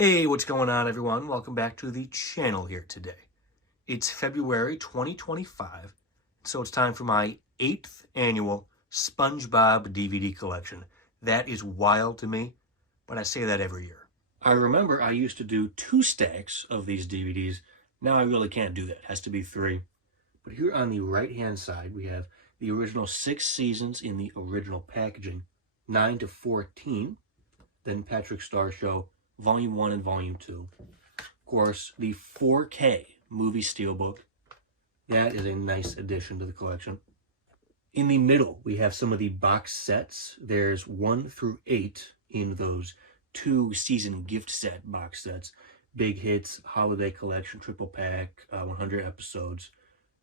Hey, what's going on, everyone? Welcome back to the channel here today. It's February 2025, so it's time for my 8th annual SpongeBob DVD collection. That is wild to me, but I say that every year. I remember I used to do 2 stacks of these DVDs. Now I really can't do that. It has to be 3. But here on the right-hand side, we have the original 6 seasons in the original packaging, 9 to 14, then Patrick Star Show, Volume 1 and Volume 2. Of course, the 4K movie steelbook. That is a nice addition to the collection. In the middle, we have some of the box sets. There's 1 through 8 in those 2 season gift set box sets. Big Hits, Holiday Collection, Triple Pack, 100 episodes.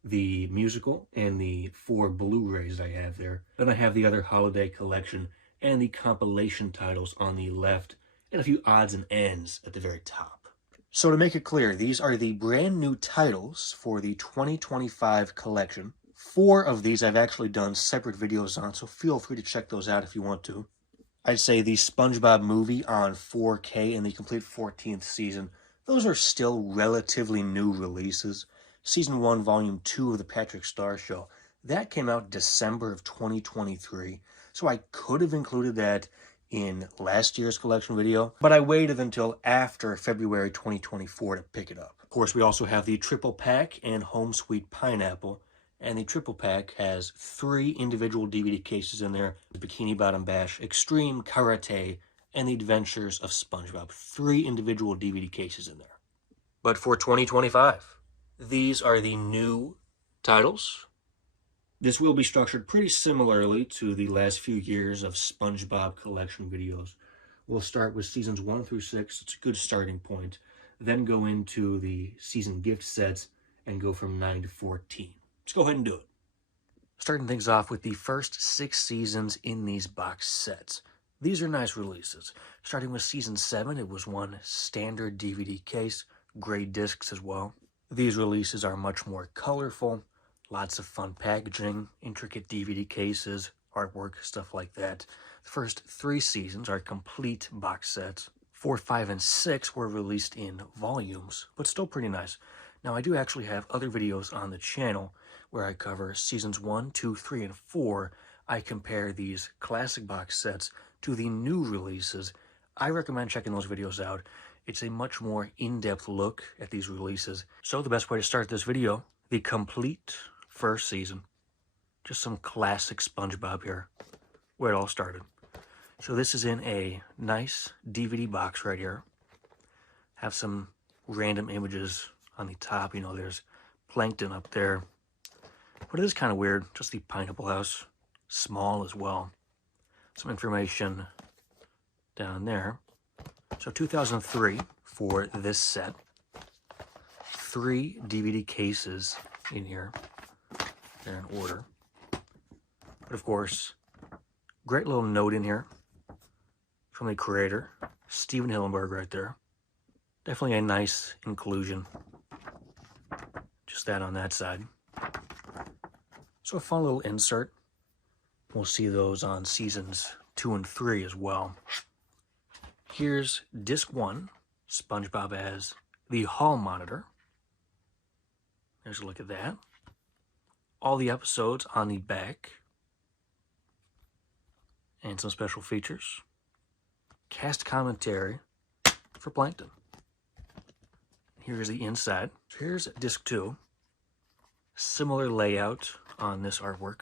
The musical and the 4 Blu-rays I have there. Then I have the other Holiday Collection and the compilation titles on the left, and a few odds and ends at the very top. So to make it clear, these are the brand new titles for the 2025 collection. 4 of these I've actually done separate videos on, so feel free to check those out if you want to. I'd say the SpongeBob movie on 4K and the complete 14th season, those are still relatively new releases. Season 1, Volume 2 of the Patrick Star Show, that came out December of 2023, so I could have included that in last year's collection video, but I waited until after February 2024 to pick it up. Of course, we also have the Triple Pack and Home Sweet Pineapple, and the Triple Pack has 3 individual DVD cases in there: Bikini Bottom Bash, Extreme Karate, and The Adventures of SpongeBob. 3 individual DVD cases in there. But for 2025, these are the new titles. This will be structured pretty similarly to the last few years of SpongeBob collection videos. We'll start with seasons 1 through 6. It's a good starting point. Then go into the season gift sets and go from 9 to 14. Let's go ahead and do it. Starting things off with the first 6 seasons in these box sets. These are nice releases. Starting with season 7, it was one standard DVD case, gray discs as well. These releases are much more colorful. Lots of fun packaging, intricate DVD cases, artwork, stuff like that. The first 3 seasons are complete box sets. 4, 5, and 6 were released in volumes, but still pretty nice. Now, I do actually have other videos on the channel where I cover seasons 1, 2, 3, and 4. I compare these classic box sets to the new releases. I recommend checking those videos out. It's a much more in-depth look at these releases. So the best way to start this video, the complete first season. Just some classic SpongeBob here, where it all started. So this is in a nice DVD box right here. Have some random images on the top. You know, there's plankton up there. But it is kind of weird. Just the Pineapple House. Small as well. Some information down there. So 2003 for this set. 3 DVD cases in here. They're in order. But of course, great little note in here from the creator, Steven Hillenburg right there. Definitely a nice inclusion. Just that on that side. So a fun little insert. We'll see those on seasons 2 and 3 as well. Here's disc 1, SpongeBob as the hall monitor. There's a look at that. All the episodes on the back. And some special features. Cast commentary for Plankton. Here's the inside. Here's disc 2. Similar layout on this artwork.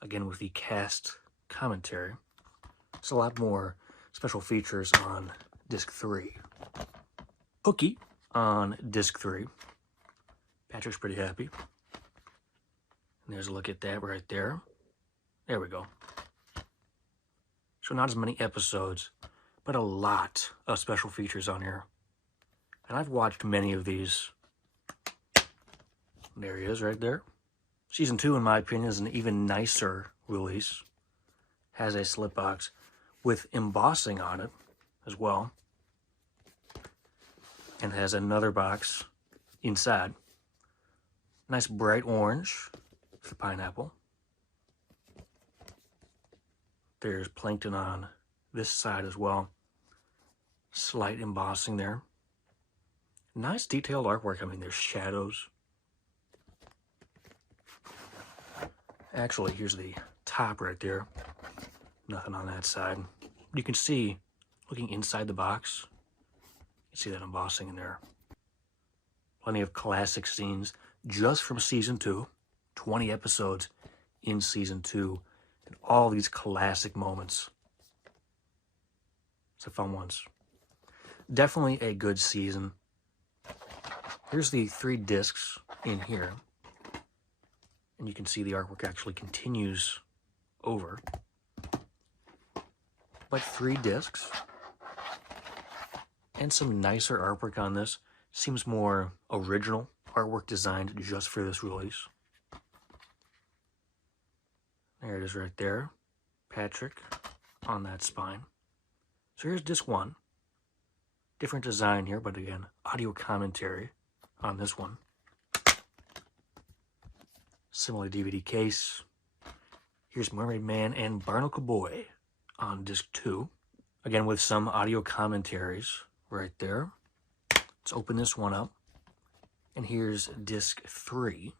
Again with the cast commentary. It's a lot more special features on disc 3. Cookie on disc 3. Patrick's pretty happy. And there's a look at that right there. There we go. So not as many episodes, but a lot of special features on here. And I've watched many of these. There he is right there. Season 2, in my opinion, is an even nicer release. Has a slip box with embossing on it as well. And has another box inside. Nice bright orange for pineapple. There's plankton on this side as well. Slight embossing there. Nice detailed artwork. I mean, there's shadows. Actually, here's the top right there. Nothing on that side. You can see, looking inside the box, you see that embossing in there. Plenty of classic scenes just from season 2. 20 episodes in season 2. And all these classic moments. It's a fun ones. Definitely a good season. Here's the 3 discs in here. And you can see the artwork actually continues over. But 3 discs. And some nicer artwork on this. Seems more original artwork designed just for this release. There it is right there. Patrick on that spine. So here's disc 1. Different design here, but again, audio commentary on this one. Similar DVD case. Here's Mermaid Man and Barnacle Boy on disc 2. Again, with some audio commentaries right there. Let's open this one up. And here's disc 3.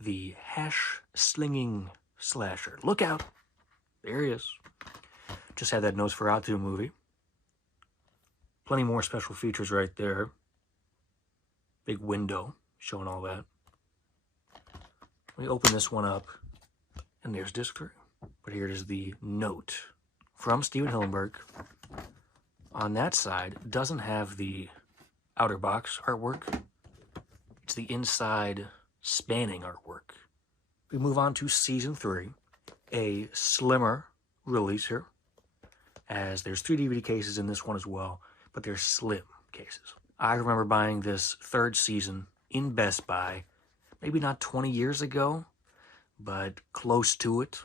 The hash slinging slasher. Look out! There he is. Just had that Nosferatu movie. Plenty more special features right there. Big window showing all that. We open this one up, and there's disc 3. But here it is, the note from Steven Hillenburg. On that side, doesn't have the outer box artwork. It's the inside spanning artwork. We move on to season 3, a slimmer release here, as there's 3 DVD cases in this one as well, but they're slim cases. I remember buying this 3rd season in Best Buy, maybe not 20 years ago, but close to it.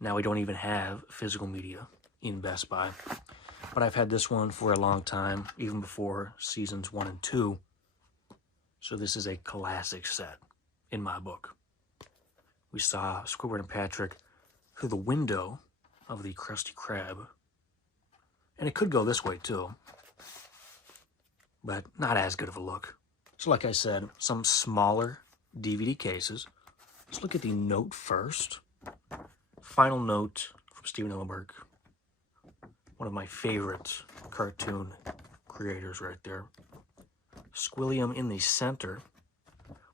Now we don't even have physical media in Best Buy, but I've had this one for a long time, even before seasons 1 and 2. So this is a classic set in my book. We saw Squidward and Patrick through the window of the Krusty Krab. And it could go this way too, but not as good of a look. So like I said, some smaller DVD cases. Let's look at the note first. Final note from Steven Hillenburg. One of my favorite cartoon creators right there. Squilliam in the center.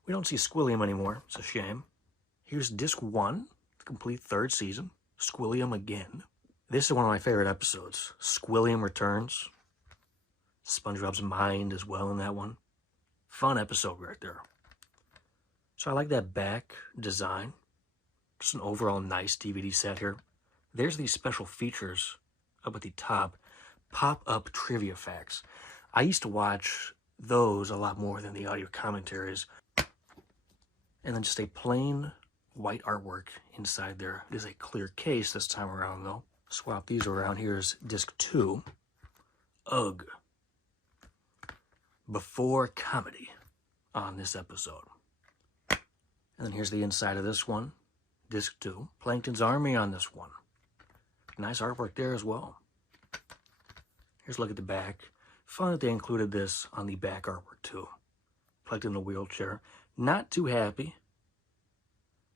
We don't see Squilliam anymore. It's a shame. Here's disc 1, the complete 3rd season. Squilliam again. This is one of my favorite episodes. Squilliam returns. SpongeBob's mind as well in that one. Fun episode right there. So I like that back design. Just an overall nice DVD set here. There's these special features up at the top. Pop-up trivia facts. I used to watch those a lot more than the audio commentaries. And then just a plain white artwork inside there. It is a clear case this time around though. Swap these around. Here's disc 2. Ugh. Before comedy on this episode. And then here's the inside of this one. Disc 2. Plankton's Army on this one. Nice artwork there as well. Here's a look at the back. Fun that they included this on the back artwork too. Plankton in a wheelchair. Not too happy.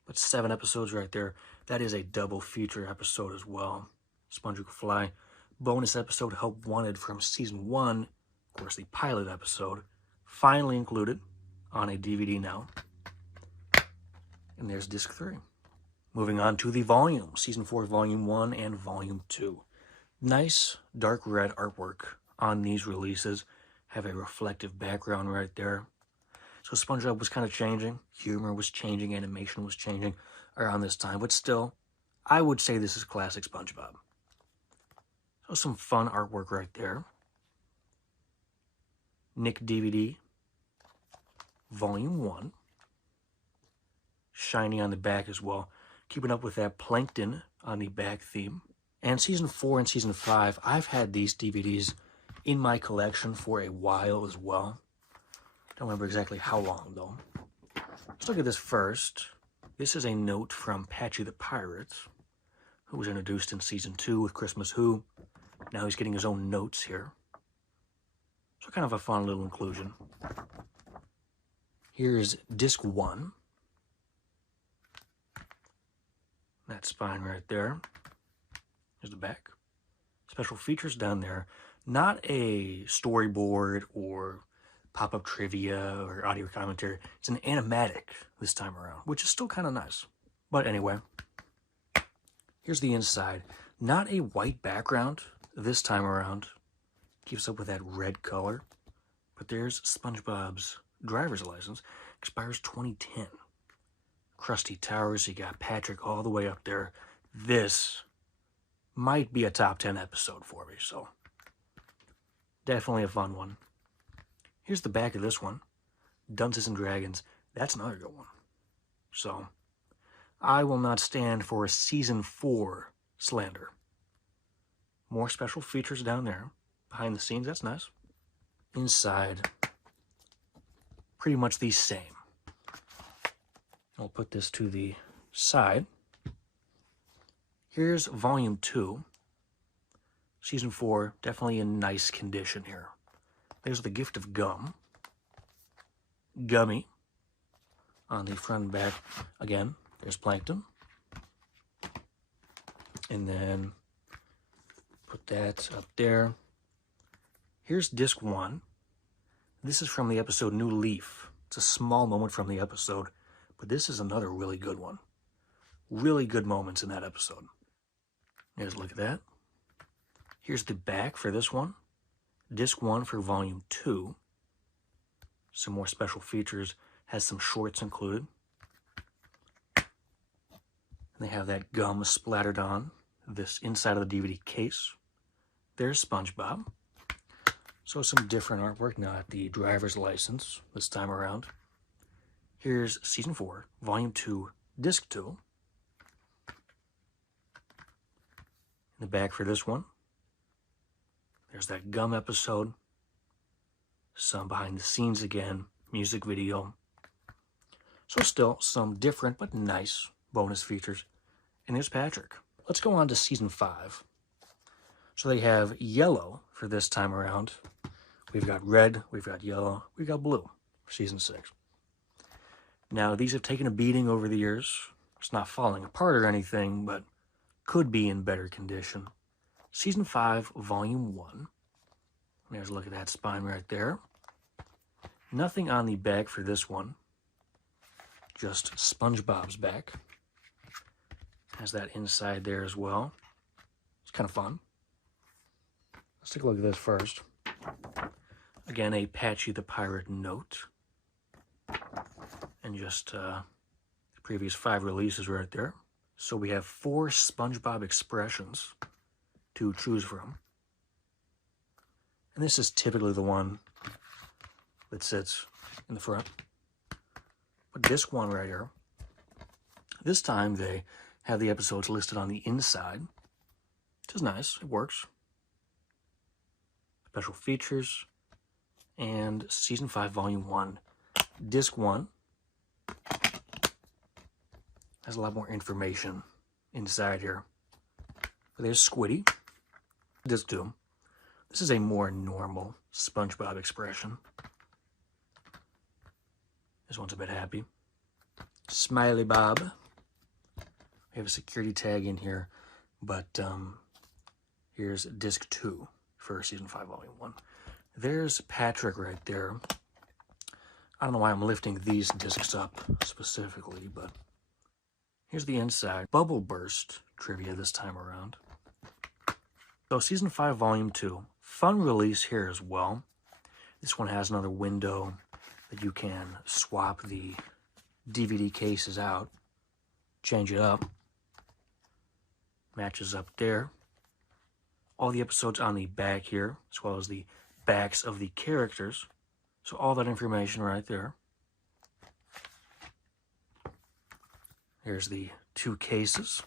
But 7 episodes right there. That is a double feature episode as well. Sponge Who Could Fly. Bonus episode Help Wanted from season 1. Of course, the pilot episode. Finally included on a DVD now. And there's disc 3. Moving on to the volume. Season 4, volume 1 and volume 2. Nice dark red artwork on these releases. Have a reflective background right there. So SpongeBob was kind of changing. Humor was changing. Animation was changing around this time. But still, I would say this is classic SpongeBob. So some fun artwork right there. Nick DVD. Volume 1. Shiny on the back as well. Keeping up with that Plankton on the back theme. And season 4 and season 5, I've had these DVDs in my collection for a while as well. Don't remember exactly how long though. Let's look at this first. This is a note from Patchy the Pirate, who was introduced in season 2 with Christmas Who. Now he's getting his own notes here. So kind of a fun little inclusion. Here's disc 1. That spine right there. Here's the back. Special features down there. Not a storyboard or pop-up trivia or audio commentary. It's an animatic this time around, which is still kind of nice. But anyway, here's the inside. Not a white background this time around. Keeps up with that red color. But there's SpongeBob's driver's license. Expires 2010. Krusty Towers, you got Patrick all the way up there. This might be a top 10 episode for me, so definitely a fun one. Here's the back of this one. Dungeons and Dragons. That's another good one. So, I will not stand for a Season 4 slander. More special features down there. Behind the scenes, that's nice. Inside, pretty much the same. I'll put this to the side. Here's Volume 2. Season 4, definitely in nice condition here. There's the gift of gum. Gummy. On the front and back, again, there's Plankton. And then put that up there. Here's disc 1. This is from the episode New Leaf. It's a small moment from the episode, but this is another really good one. Really good moments in that episode. Here's a look at that. Here's the back for this one. Disc 1 for Volume 2. Some more special features. Has some shorts included. And they have that gum splattered on this inside of the DVD case. There's SpongeBob. So some different artwork, not the driver's license this time around. Here's Season 4, Volume 2, Disc 2. In the back for this one, there's that gum episode. Some behind the scenes again, music video. So still some different but nice bonus features. And there's Patrick. Let's go on to Season 5. So they have yellow for this time around. We've got red, we've got yellow, we've got blue for Season 6. Now, these have taken a beating over the years. It's not falling apart or anything, but could be in better condition. Season 5, Volume 1. There's a look at that spine right there. Nothing on the back for this one. Just SpongeBob's back. Has that inside there as well. It's kind of fun. Let's take a look at this first. Again, a Patchy the Pirate note. And just the previous 5 releases right there. So we have 4 SpongeBob expressions to choose from. And this is typically the one that sits in the front. But disc 1 right here. This time they have the episodes listed on the inside. Which is nice. It works. Special features. And Season 5, Volume 1. Disc 1 has a lot more information inside here. But there's Squiddy. Disc 2. This is a more normal SpongeBob expression. This one's a bit happy. Smiley Bob. We have a security tag in here, but here's Disc 2 for Season 5, Volume 1. There's Patrick right there. I don't know why I'm lifting these discs up specifically, but here's the inside. Bubble Burst trivia this time around. So Season 5, Volume 2. Fun release here as well. This one has another window that you can swap the DVD cases out. Change it up. Matches up there. All the episodes on the back here, as well as the backs of the characters. So all that information right there. Here's the 2 cases.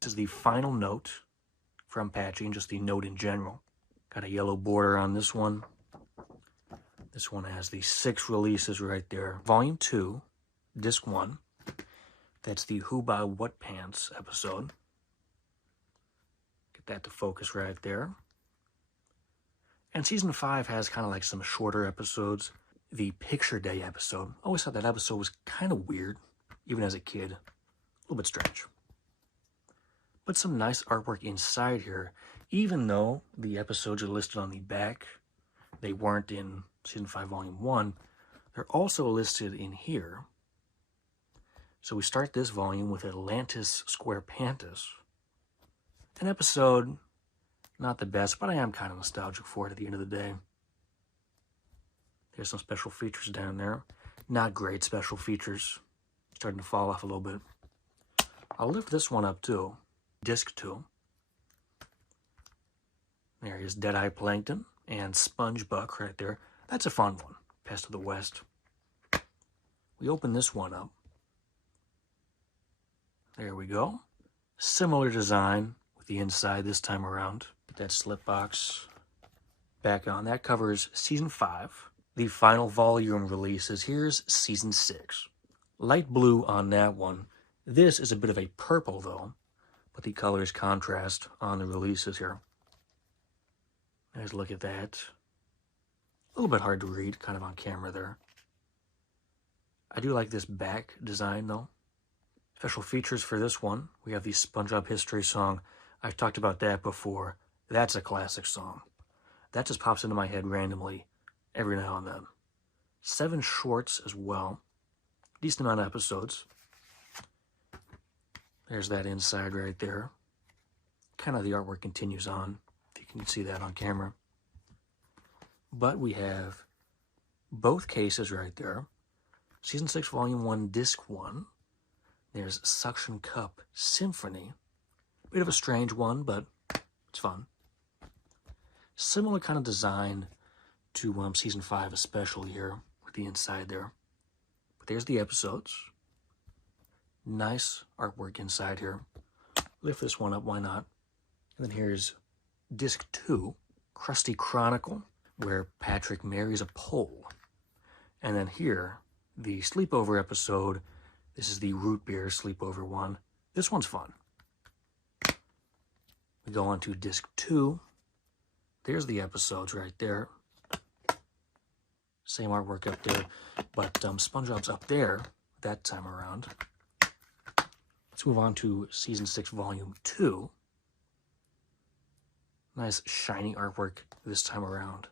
This is the final note from Patchy, and just the note in general. Got a yellow border on this one. This one has the 6 releases right there. Volume 2, Disc 1. That's the Who By What Pants episode. Get that to focus right there. And season 5 has kind of like some shorter episodes. The Picture Day episode. I always thought that episode was kind of weird, even as a kid. A little bit strange. But some nice artwork inside here. Even though the episodes are listed on the back, they weren't in season 5, volume 1. They're also listed in here. So we start this volume with Atlantis Square Pantis. An episode, not the best, but I am kind of nostalgic for it at the end of the day. There's some special features down there. Not great special features. Starting to fall off a little bit. I'll lift this one up too. Disc 2. There is Deadeye Plankton and SpongeBob right there. That's a fun one. Pest of the West. We open this one up. There we go. Similar design with the inside this time around. Get that slip box back on. That covers season 5. The final volume releases. Here's season 6. Light blue on that one. This is a bit of a purple though, but the colors contrast on the releases here. Let's look at that. A little bit hard to read, kind of on camera there. I do like this back design though. Special features for this one. We have the SpongeBob History song. I've talked about that before. That's a classic song. That just pops into my head randomly every now and then. 7 shorts as well. Decent amount of episodes. There's that inside right there. Kind of the artwork continues on, if you can see that on camera. But we have both cases right there. Season 6, Volume 1, Disc 1. There's Suction Cup Symphony. Bit of a strange one, but it's fun. Similar kind of design to Season 5 especially here, with the inside there. But there's the episodes. Nice artwork inside here. Lift this one up, why not? And then here's Disc 2, Krusty Chronicle, where Patrick marries a pole. And then here, the sleepover episode. This is the root beer sleepover one. This one's fun. We go on to Disc 2. There's the episodes right there. Same artwork up there, but SpongeBob's up there that time around. Let's move on to Season 6, Volume 2. Nice shiny artwork this time around.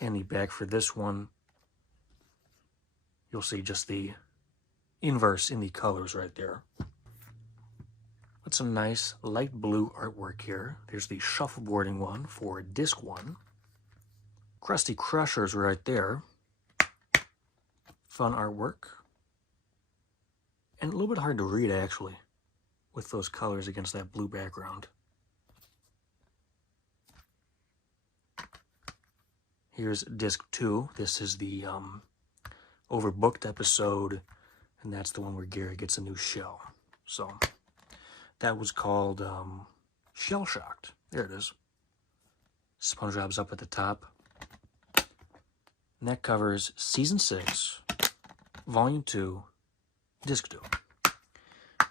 And the back for this one, you'll see just the inverse in the colors right there. With some nice light blue artwork here. There's the shuffleboarding one for Disc 1. Krusty Crushers right there. Fun artwork. And a little bit hard to read, actually, with those colors against that blue background. Here's Disc 2. This is the overbooked episode, and that's the one where Gary gets a new shell. So that was called Shell Shocked. There it is. SpongeBob's up at the top. And that covers Season 6, Volume 2, Disc 2.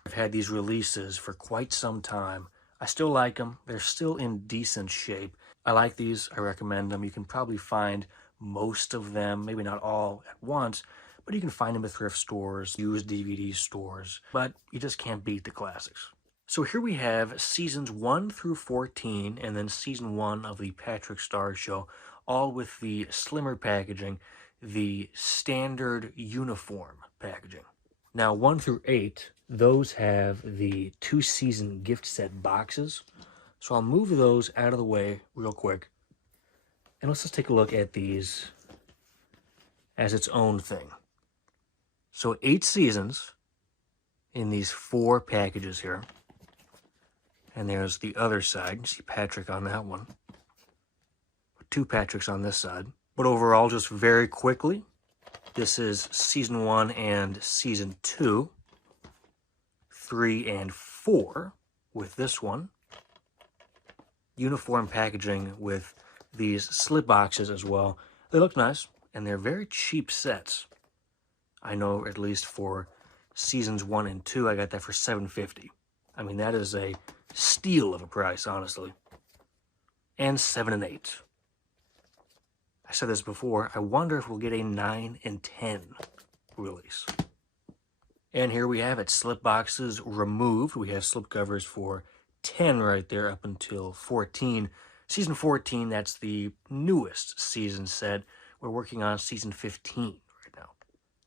I've had these releases for quite some time. I still like them. They're still in decent shape. I like these. I recommend them. You can probably find most of them, maybe not all at once, but you can find them at thrift stores, used DVD stores, but you just can't beat the classics. So here we have Seasons 1 through 14, and then Season 1 of the Patrick Star Show, all with the slimmer packaging, the standard uniform packaging. Now, 1 through 8, those have the 2-season gift set boxes. So I'll move those out of the way real quick. And let's just take a look at these as its own thing. So 8 seasons in these 4 packages here. And there's the other side. You see Patrick on that one. 2 Patricks on this side. But overall, just very quickly, this is Season 1 and Season 2. 3 and 4 with this one. Uniform packaging with these slip boxes as well. They look nice, and they're very cheap sets. I know at least for Seasons 1 and 2, I got that for $7.50. I mean, that is a steal of a price, honestly. And 7 and 8. I said this before, I wonder if we'll get a 9 and 10 release. And here we have it, slip boxes removed. We have slip covers for 10 right there up until 14. Season 14, that's the newest season set. We're working on season 15 right now.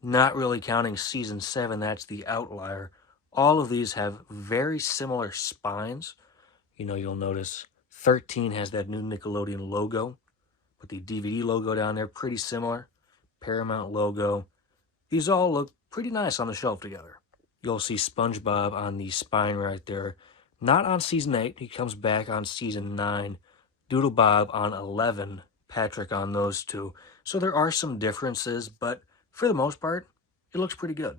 Not really counting season 7, that's the outlier. All of these have very similar spines. You know, you'll notice 13 has that new Nickelodeon logo, but the DVD logo down there, pretty similar. Paramount logo. These all look pretty nice on the shelf together. You'll see SpongeBob on the spine right there. Not on season 8, he comes back on season 9. Doodle Bob on 11, Patrick on those two. So there are some differences, but for the most part, it looks pretty good.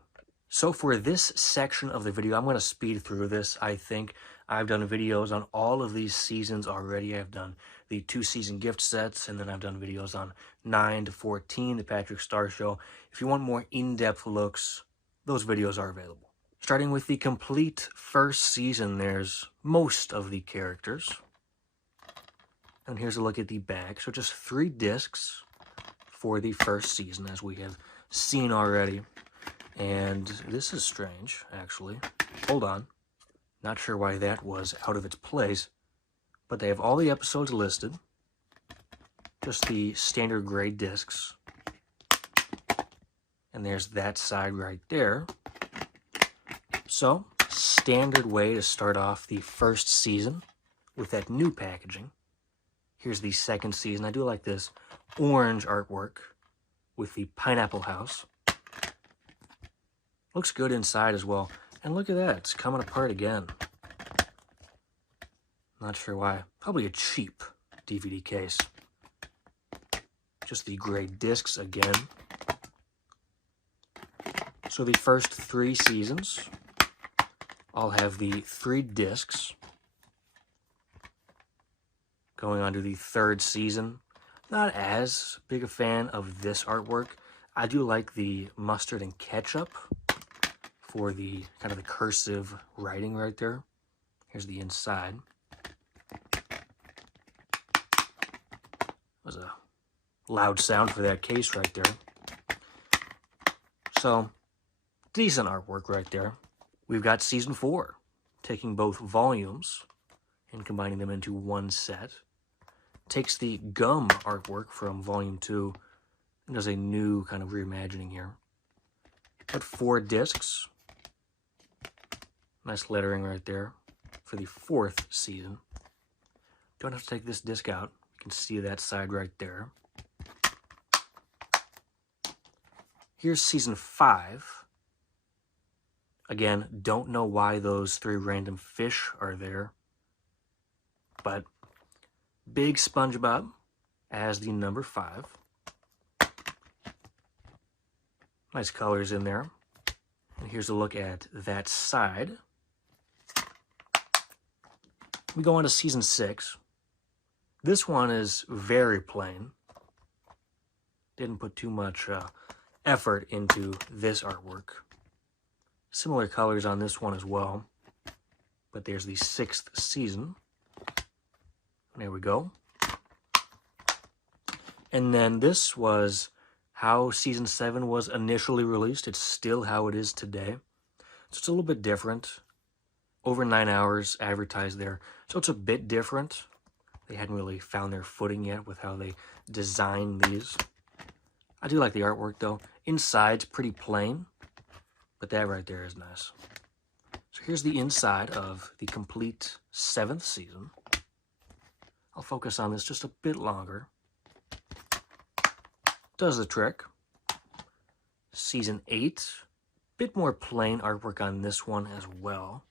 So for this section of the video, I'm going to speed through this. I think I've done videos on all of these seasons already. I've done the 2-season gift sets, and then I've done videos on 9 to 14, the Patrick Star Show. If you want more in-depth looks, those videos are available. Starting with the complete first season, there's most of the characters. And here's a look at the back. So just 3 discs for the first season, as we have seen already. And this is strange, actually. Hold on. Not sure why that was out of its place. But they have all the episodes listed. Just the standard gray discs. And there's that side right there. So, standard way to start off the first season with that new packaging. Here's the second season. I do like this orange artwork with the pineapple house. Looks good inside as well. And look at that, it's coming apart again. Not sure why. Probably a cheap DVD case. Just the gray discs again. So the first 3 seasons all have the 3 discs. Going on to the 3rd season. Not as big a fan of this artwork. I do like the mustard and ketchup for the kind of the cursive writing right there. Here's the inside. That was a loud sound for that case right there. So, decent artwork right there. We've got season 4, taking both volumes and combining them into one set. Takes the gum artwork from volume 2 and does a new kind of reimagining here. Got 4 discs. Nice lettering right there for the 4th season. Don't have to take this disc out. You can see that side right there. Here's season 5. Again, don't know why those 3 random fish are there. But big SpongeBob as the number 5. Nice colors in there. And here's a look at that side. We go on to season 6. This one is very plain. Didn't put too much effort into this artwork. Similar colors on this one as well. But there's the 6th season. There we go. And then this was how season 7 was initially released. It's still how it is today. So it's a little bit different. Over 9 hours advertised there. So it's a bit different. They hadn't really found their footing yet with how they designed these. I do like the artwork though. Inside's pretty plain, but that right there is nice. So here's the inside of the complete 7th season. I'll focus on this just a bit longer. Does the trick. Season 8. Bit more plain artwork on this one as well.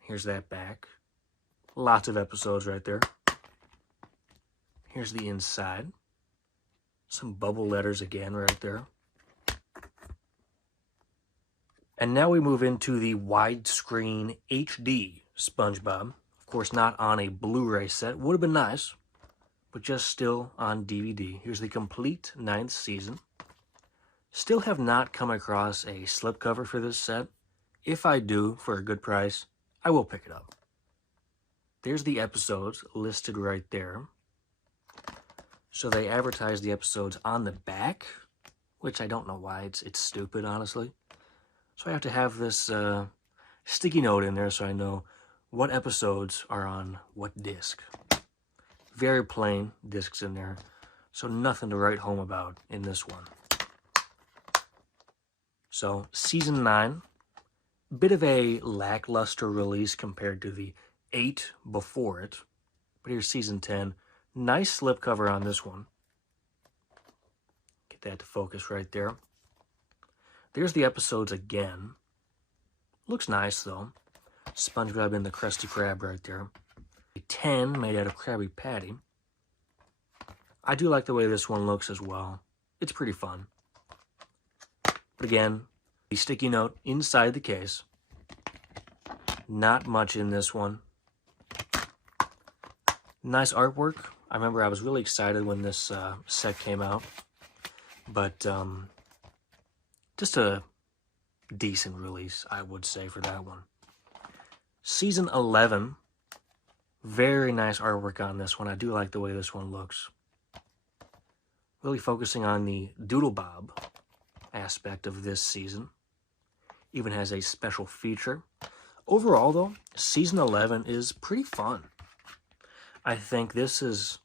Here's that back. Lots of episodes right there. Here's the inside. Some bubble letters again right there. And now we move into the widescreen HD SpongeBob. Of course, not on a Blu-ray set. Would have been nice, but just still on DVD. Here's the complete 9th season. Still have not come across a slipcover for this set. if I do for a good price, I will pick it up. There's the episodes listed right there. So they advertise the episodes on the back, which I don't know why. It's stupid, honestly. So I have to have this sticky note in there so I know what episodes are on what disc. Very plain discs in there, so nothing to write home about in this one. So Season 9, bit of a lackluster release compared to the 8 before it. But here's Season 10. Nice slipcover on this one. Get that to focus right there. There's the episodes again. Looks nice, though. SpongeBob and the Krusty Krab right there. A 10 made out of Krabby Patty. I do like the way this one looks as well. It's pretty fun. But again, the sticky note inside the case. Not much in this one. Nice artwork. I remember I was really excited when this set came out. But just a decent release, I would say, for that one. Season 11. Very nice artwork on this one. I do like the way this one looks. Really focusing on the Doodle Bob aspect of this season. Even has a special feature. Overall, though, Season 11 is pretty fun. I think this is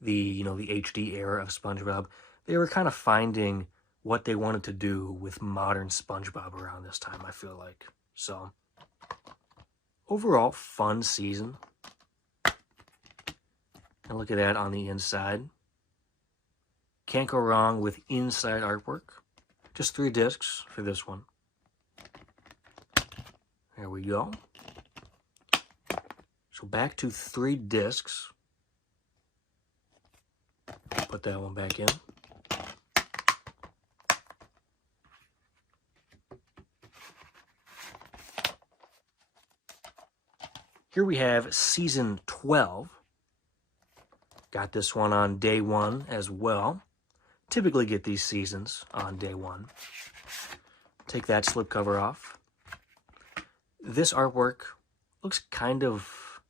the HD era of SpongeBob. They were kind of finding what they wanted to do with modern SpongeBob around this time, I feel like. So, overall, fun season. And look at that on the inside. Can't go wrong with inside artwork. Just 3 discs for this one. There we go. So back to 3 discs. Put that one back in. Here we have Season 12. Got this one on day 1 as well. Typically get these seasons on day 1. Take that slipcover off. This artwork looks kind of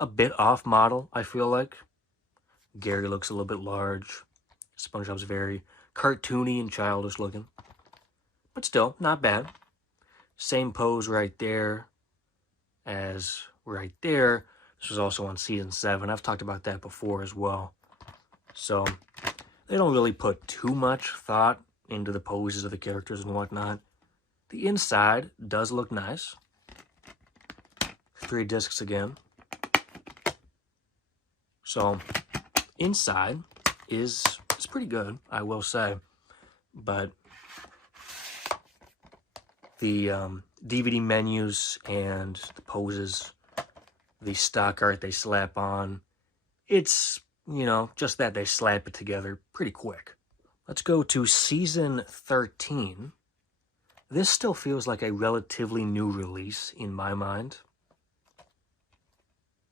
a bit off model, I feel like. Gary looks a little bit large. SpongeBob's very cartoony and childish looking. But still, not bad. Same pose right there as right there. This was also on Season 7. I've talked about that before as well. So, they don't really put too much thought into the poses of the characters and whatnot. The inside does look nice. 3 discs again. So, inside is pretty good, I will say. But the DVD menus and the poses, the stock art they slap on, it's, just that they slap it together pretty quick. Let's go to Season 13. This still feels like a relatively new release in my mind.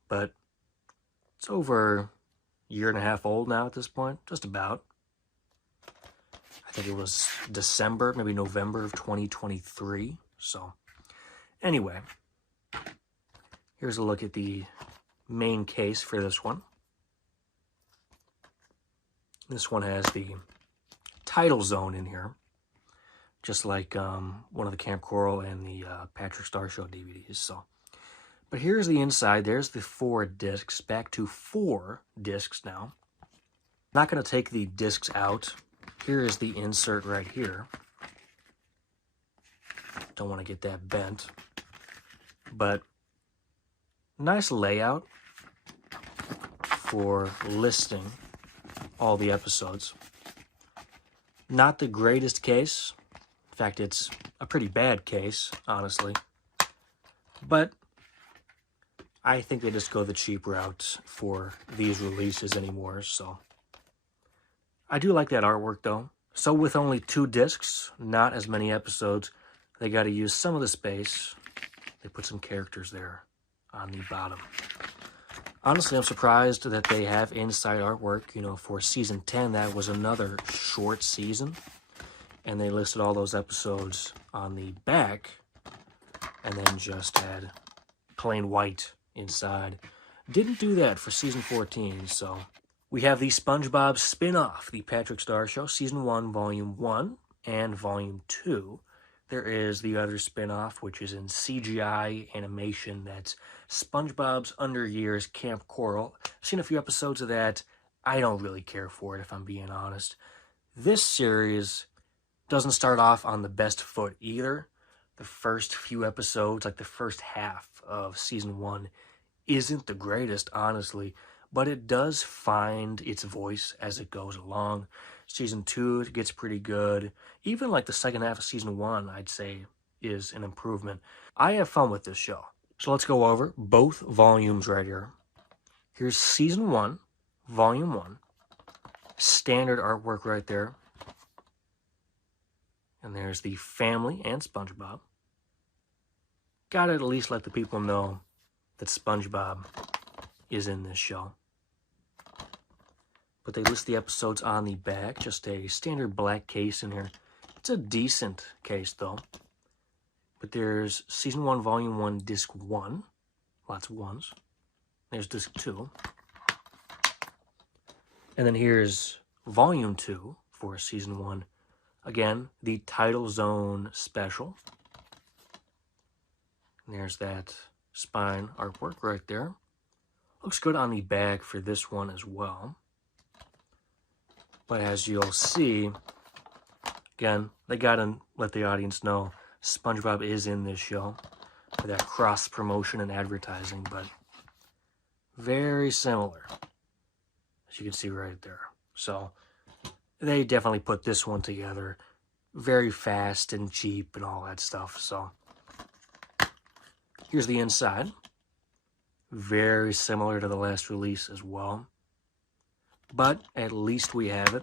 But it's over a year and a half old now at this point, just about. I think it was December, maybe November of 2023. So, anyway, here's a look at the main case for this one. This one has the title zone in here, just like one of the Camp Coral and the Patrick Star Show DVDs. So, but here's the inside. There's the 4 discs. Back to 4 discs now. Not going to take the discs out. Here is the insert right here. Don't want to get that bent. But nice layout for listing all the episodes. Not the greatest case. In fact, it's a pretty bad case, honestly. But I think they just go the cheap route for these releases anymore, so. I do like that artwork, though. So with only 2 discs, not as many episodes, they got to use some of the space. They put some characters there on the bottom. Honestly, I'm surprised that they have inside artwork. For Season 10, that was another short season. And they listed all those episodes on the back and then just had plain white inside. Didn't do that for season 14, so we have the SpongeBob spin-off, the Patrick Star Show, season 1, volume 1 and volume 2. There is the other spin-off, which is in CGI animation. That's SpongeBob's Under Years Camp Coral. I've seen a few episodes of that. I don't really care for it, if I'm being honest. This series doesn't start off on the best foot either. The first few episodes, like the first half of season 1, isn't the greatest, honestly, but it does find its voice as it goes along. Season 2 gets pretty good. Even like the second half of season 1, I'd say, is an improvement. I have fun with this show. So let's go over both volumes right here. Here's season 1, volume 1. Standard artwork right there. And there's the family and SpongeBob. Gotta at least let the people know that SpongeBob is in this show. But they list the episodes on the back, just a standard black case in here. It's a decent case, though. But there's Season 1, Volume 1, Disc 1. Lots of ones. There's Disc 2. And then here's Volume 2 for Season 1. Again, the Title Zone Special. And there's that spine artwork right there. Looks good on the back for this one as well. But as you'll see, again, they gotta let the audience know SpongeBob is in this show for that cross-promotion and advertising, but very similar, as you can see right there. So they definitely put this one together very fast and cheap and all that stuff. So here's the inside. Very similar to the last release as well. But at least we have it.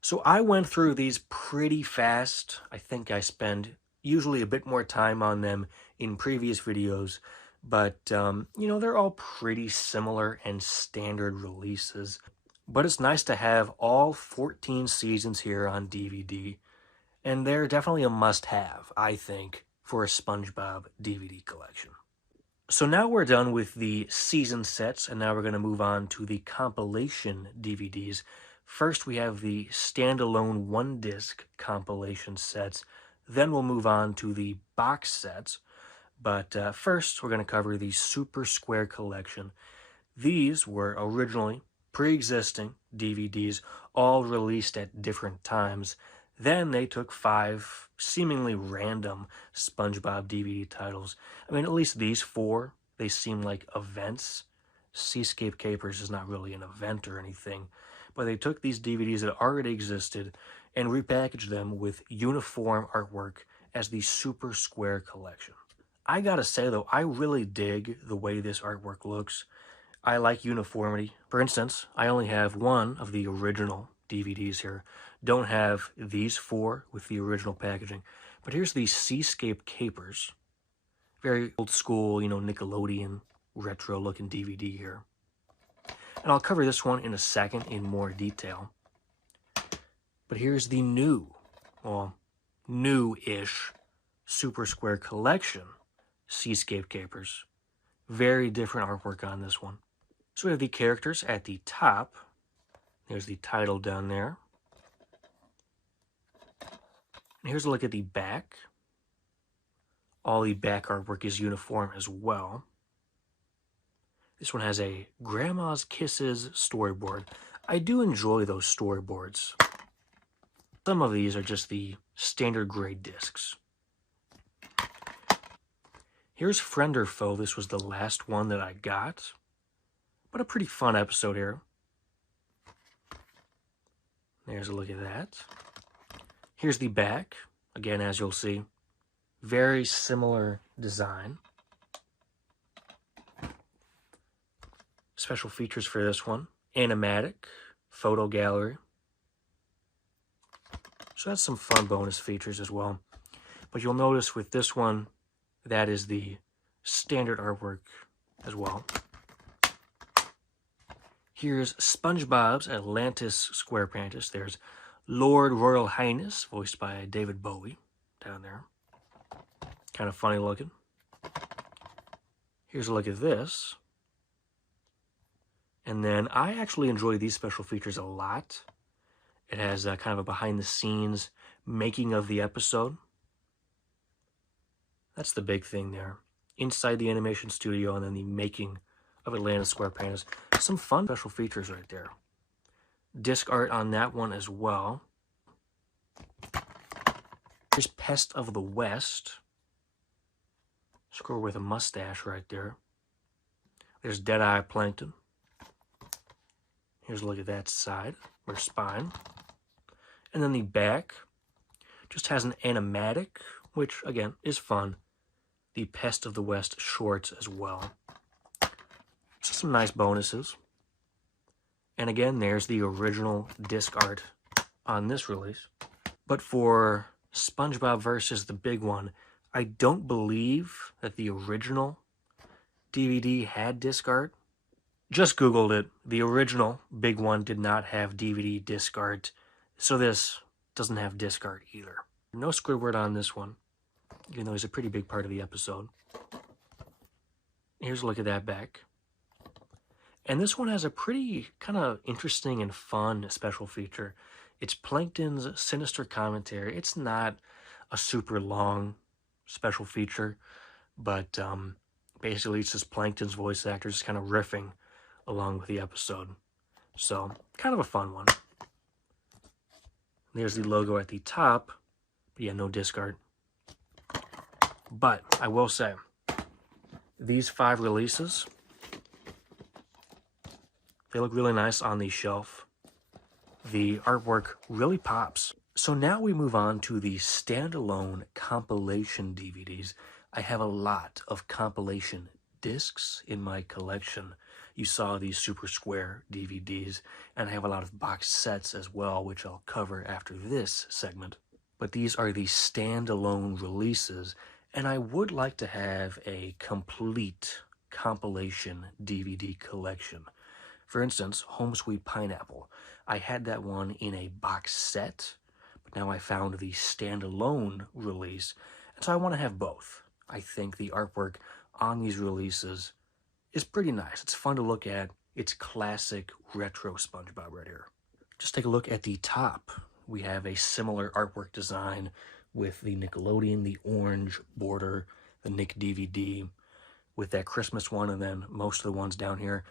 So I went through these pretty fast. I think I spend usually a bit more time on them in previous videos. But, you know, they're all pretty similar and standard releases. But it's nice to have all 14 seasons here on DVD. And they're definitely a must-have, I think, for a SpongeBob DVD collection. So now we're done with the season sets, and now we're going to move on to the compilation DVDs. First, we have the standalone one-disc compilation sets. Then we'll move on to the box sets. But first, we're going to cover the Super Square Collection. These were originally pre-existing DVDs, all released at different times. Then they took 5 seemingly random SpongeBob DVD titles. I mean, at least these 4, they seem like events. Seascape Capers is not really an event or anything. But they took these DVDs that already existed and repackaged them with uniform artwork as the Super Square Collection. I gotta say, though, I really dig the way this artwork looks. I like uniformity. For instance, I only have one of the original DVDs here. Don't have these 4 with the original packaging. But here's the Seascape Capers. Very old school, you know, Nickelodeon retro looking DVD here. And I'll cover this one in a second in more detail. But here's the new, well, new-ish Super Square Collection Seascape Capers. Very different artwork on this one. So we have the characters at the top. There's the title down there. And here's a look at the back. All the back artwork is uniform as well. This one has a Grandma's Kisses storyboard. I do enjoy those storyboards. Some of these are just the standard grade discs. Here's Friend or Foe. This was the last one that I got. But a pretty fun episode here. There's a look at that. Here's the back. Again, as you'll see, very similar design. Special features for this one. Animatic, photo gallery. So that's some fun bonus features as well. But you'll notice with this one, that is the standard artwork as well. Here's SpongeBob's Atlantis SquarePants. There's Lord Royal Highness, voiced by David Bowie, down there. Kind of funny looking. Here's a look at this. And then I actually enjoy these special features a lot. It has kind of a behind-the-scenes making of the episode. That's the big thing there. Inside the animation studio and then the making of Atlantis SquarePants. Some fun special features right there. Disc art on that one as well. Here's Pest of the West. Squirrel with a mustache right there. There's Deadeye Plankton. Here's a look at that side, or spine. And then the back just has an animatic, which, again, is fun. The Pest of the West shorts as well. So some nice bonuses. And again, there's the original disc art on this release. But for SpongeBob versus the big one, I don't believe that the original DVD had disc art. Just Googled it. The original big one did not have DVD disc art, so this doesn't have disc art either. No Squidward on this one, even though he's a pretty big part of the episode. Here's a look at that back. And this one has a pretty kind of interesting and fun special feature. It's Plankton's sinister commentary. It's not a super long special feature, but basically it's just Plankton's voice actor just kind of riffing along with the episode. So, kind of a fun one. There's the logo at the top, but yeah, no disc art. But I will say, these 5 releases, they look really nice on the shelf. The artwork really pops. So now we move on to the standalone compilation DVDs. I have a lot of compilation discs in my collection. You saw these Super Square DVDs, and I have a lot of box sets as well, which I'll cover after this segment. But these are the standalone releases, and I would like to have a complete compilation DVD collection. For instance, Home Sweet Pineapple. I had that one in a box set, but now I found the standalone release, and so I want to have both. I think the artwork on these releases is pretty nice. It's fun to look at. It's classic retro SpongeBob right here. Just take a look at the top. We have a similar artwork design with the Nickelodeon, the orange border, the Nick DVD, with that Christmas one, and then most of the ones down here,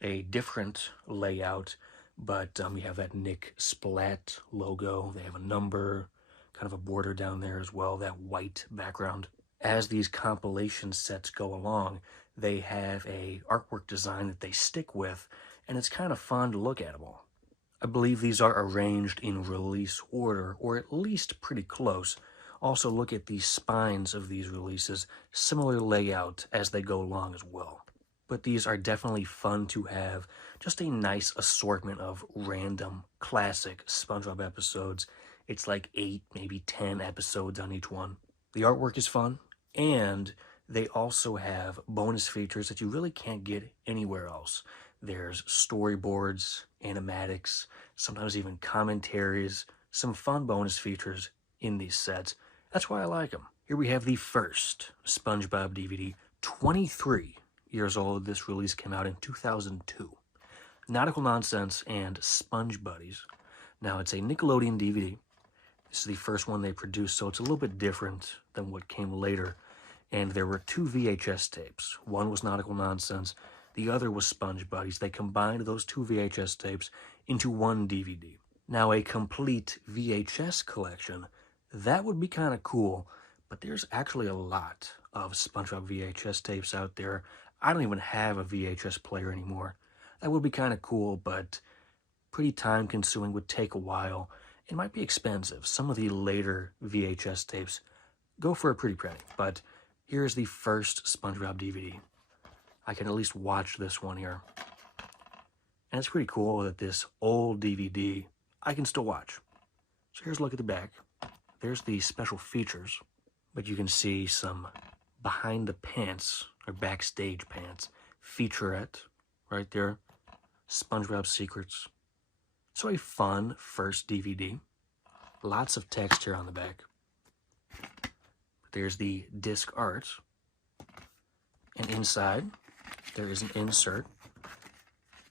a different layout, but we have that Nick Splat logo. They have a number, kind of a border down there as well, that white background. As these compilation sets go along, they have a artwork design that they stick with, and it's kind of fun to look at them all. I believe these are arranged in release order, or at least pretty close. Also look at the spines of these releases, similar layout as they go along as well. But these are definitely fun to have. Just a nice assortment of random classic SpongeBob episodes. It's like 8, maybe 10 episodes on each one. The artwork is fun, and they also have bonus features that you really can't get anywhere else. There's storyboards, animatics, sometimes even commentaries, some fun bonus features in these sets. That's why I like them. Here we have the first SpongeBob DVD, 23 years old. This release came out in 2002. Nautical Nonsense and Sponge Buddies. Now, it's a Nickelodeon DVD. This is the first one they produced, so it's a little bit different than what came later. And there were 2 VHS tapes. One was Nautical Nonsense, the other was Sponge Buddies. They combined those 2 VHS tapes into one DVD. Now, a complete VHS collection, that would be kind of cool, but there's actually a lot of SpongeBob VHS tapes out there. I don't even have a VHS player anymore. That would be kind of cool, but pretty time-consuming, would take a while. It might be expensive. Some of the later VHS tapes go for a pretty penny, but here's the first SpongeBob DVD. I can at least watch this one here. And it's pretty cool that this old DVD I can still watch. So here's a look at the back. There's the special features, but you can see some behind the pants, or backstage pants, featurette right there. SpongeBob Secrets. So a fun first DVD. Lots of text here on the back. But there's the disc art. And inside, there is an insert.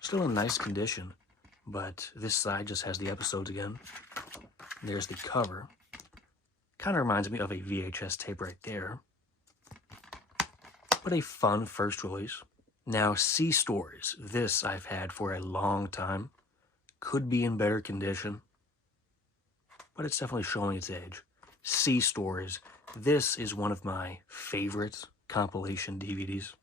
Still in nice condition, but this side just has the episodes again. There's the cover. Kind of reminds me of a VHS tape right there. But a fun first release. Now, Sea Stories. This I've had for a long time. Could be in better condition, but it's definitely showing its age. Sea Stories. This is one of my favorite compilation DVDs.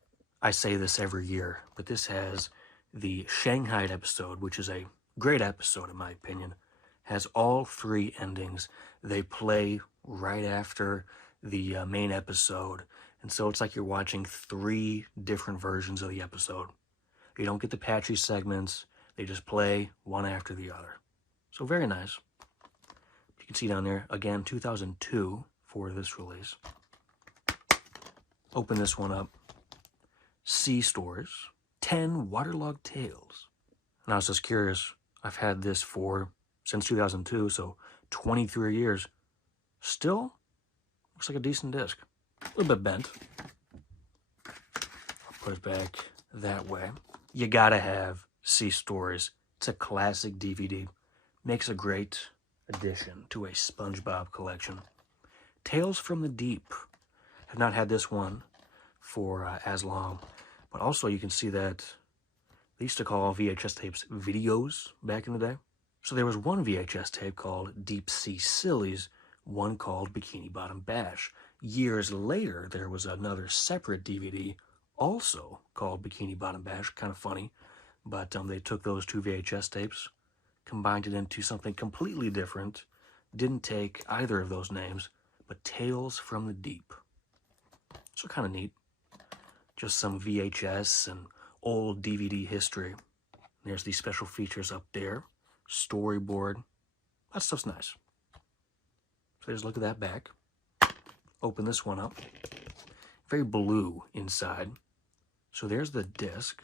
I say this every year, but this has the Shanghai episode, which is a great episode in my opinion. Has all 3 endings. They play right after the main episode, and so it's like you're watching 3 different versions of the episode. You don't get the patchy segments. They just play one after the other. So very nice. You can see down there, again, 2002 for this release. Open this one up. Sea Stories. 10 Waterlogged Tales. And I was just curious. I've had this since 2002, so 23 years. Still looks like a decent disc. A little bit bent. I'll put it back that way. You gotta have Sea Stories. It's a classic DVD. Makes a great addition to a SpongeBob collection. Tales from the Deep. Have not had this one for as long. But also you can see that they used to call VHS tapes videos back in the day. So there was one VHS tape called Deep Sea Sillies, one called Bikini Bottom Bash. Years later, there was another separate DVD also called Bikini Bottom Bash. Kind of funny. But they took those 2 VHS tapes, combined it into something completely different. Didn't take either of those names, but Tales from the Deep. So kind of neat. Just some VHS and old DVD history. There's these special features up there. Storyboard. That stuff's nice. So there's a look at that back. Open this one up. Very blue inside. So there's the disc.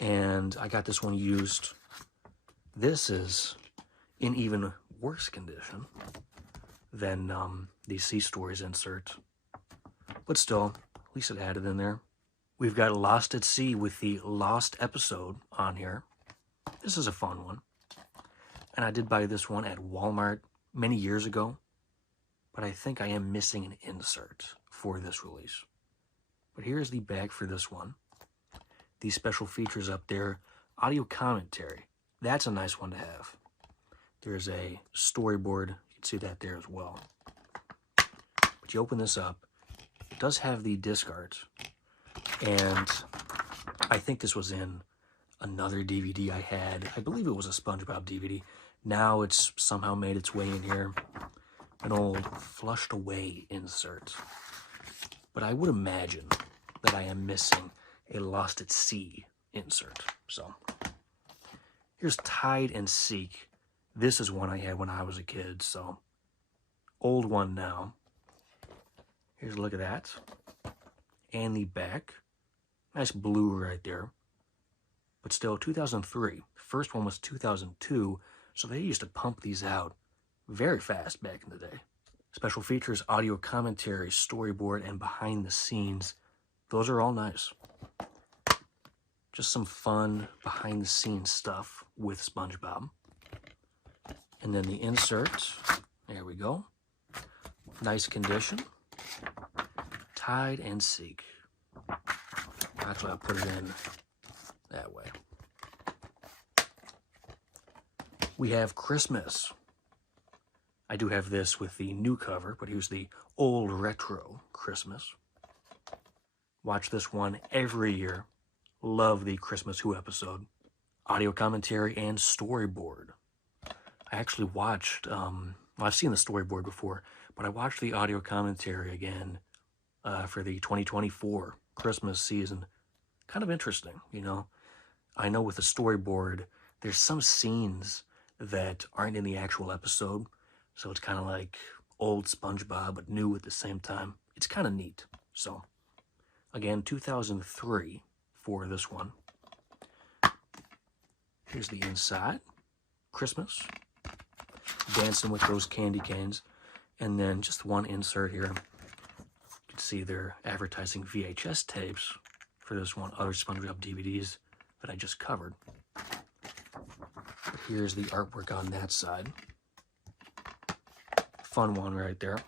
And I got this one used. This is in even worse condition than the Sea Stories insert. But still, at least it had it in there. We've got Lost at Sea with the Lost episode on here. This is a fun one. And I did buy this one at Walmart many years ago. But I think I am missing an insert for this release. But here's the bag for this one. These special features up there. Audio commentary. That's a nice one to have. There's a storyboard. You can see that there as well. But you open this up. It does have the disc art. And I think this was in another DVD I had. I believe it was a SpongeBob DVD. Now it's somehow made its way in here. An old flushed away insert. But I would imagine that I am missing a Lost at Sea insert. So here's Tide and Seek. This is one I had when I was a kid, so old one now. Here's a look at that. And the back. Nice blue right there. But still, 2003. First one was 2002, so they used to pump these out very fast back in the day. Special features, audio commentary, storyboard, and behind the scenes. Those are all nice. Just some fun behind the scenes stuff with SpongeBob. And then the insert. There we go. Nice condition. Tide and Seek. That's why I put it in that way. We have Christmas. I do have this with the new cover, but here's the old retro Christmas. Watch this one every year. Love the Christmas Who episode. Audio commentary and storyboard. I actually watched, I've seen the storyboard before, but I watched the audio commentary again for the 2024 Christmas season. Kind of interesting, you know. I know with the storyboard, there's some scenes that aren't in the actual episode, so it's kind of like old SpongeBob, but new at the same time. It's kind of neat. So, again, 2003 for this one. Here's the inside. Christmas. Dancing with those candy canes. And then just one insert here. see they're advertising VHS tapes for this one, other SpongeBob DVDs that I just covered. But here's the artwork on that side. Fun one right there.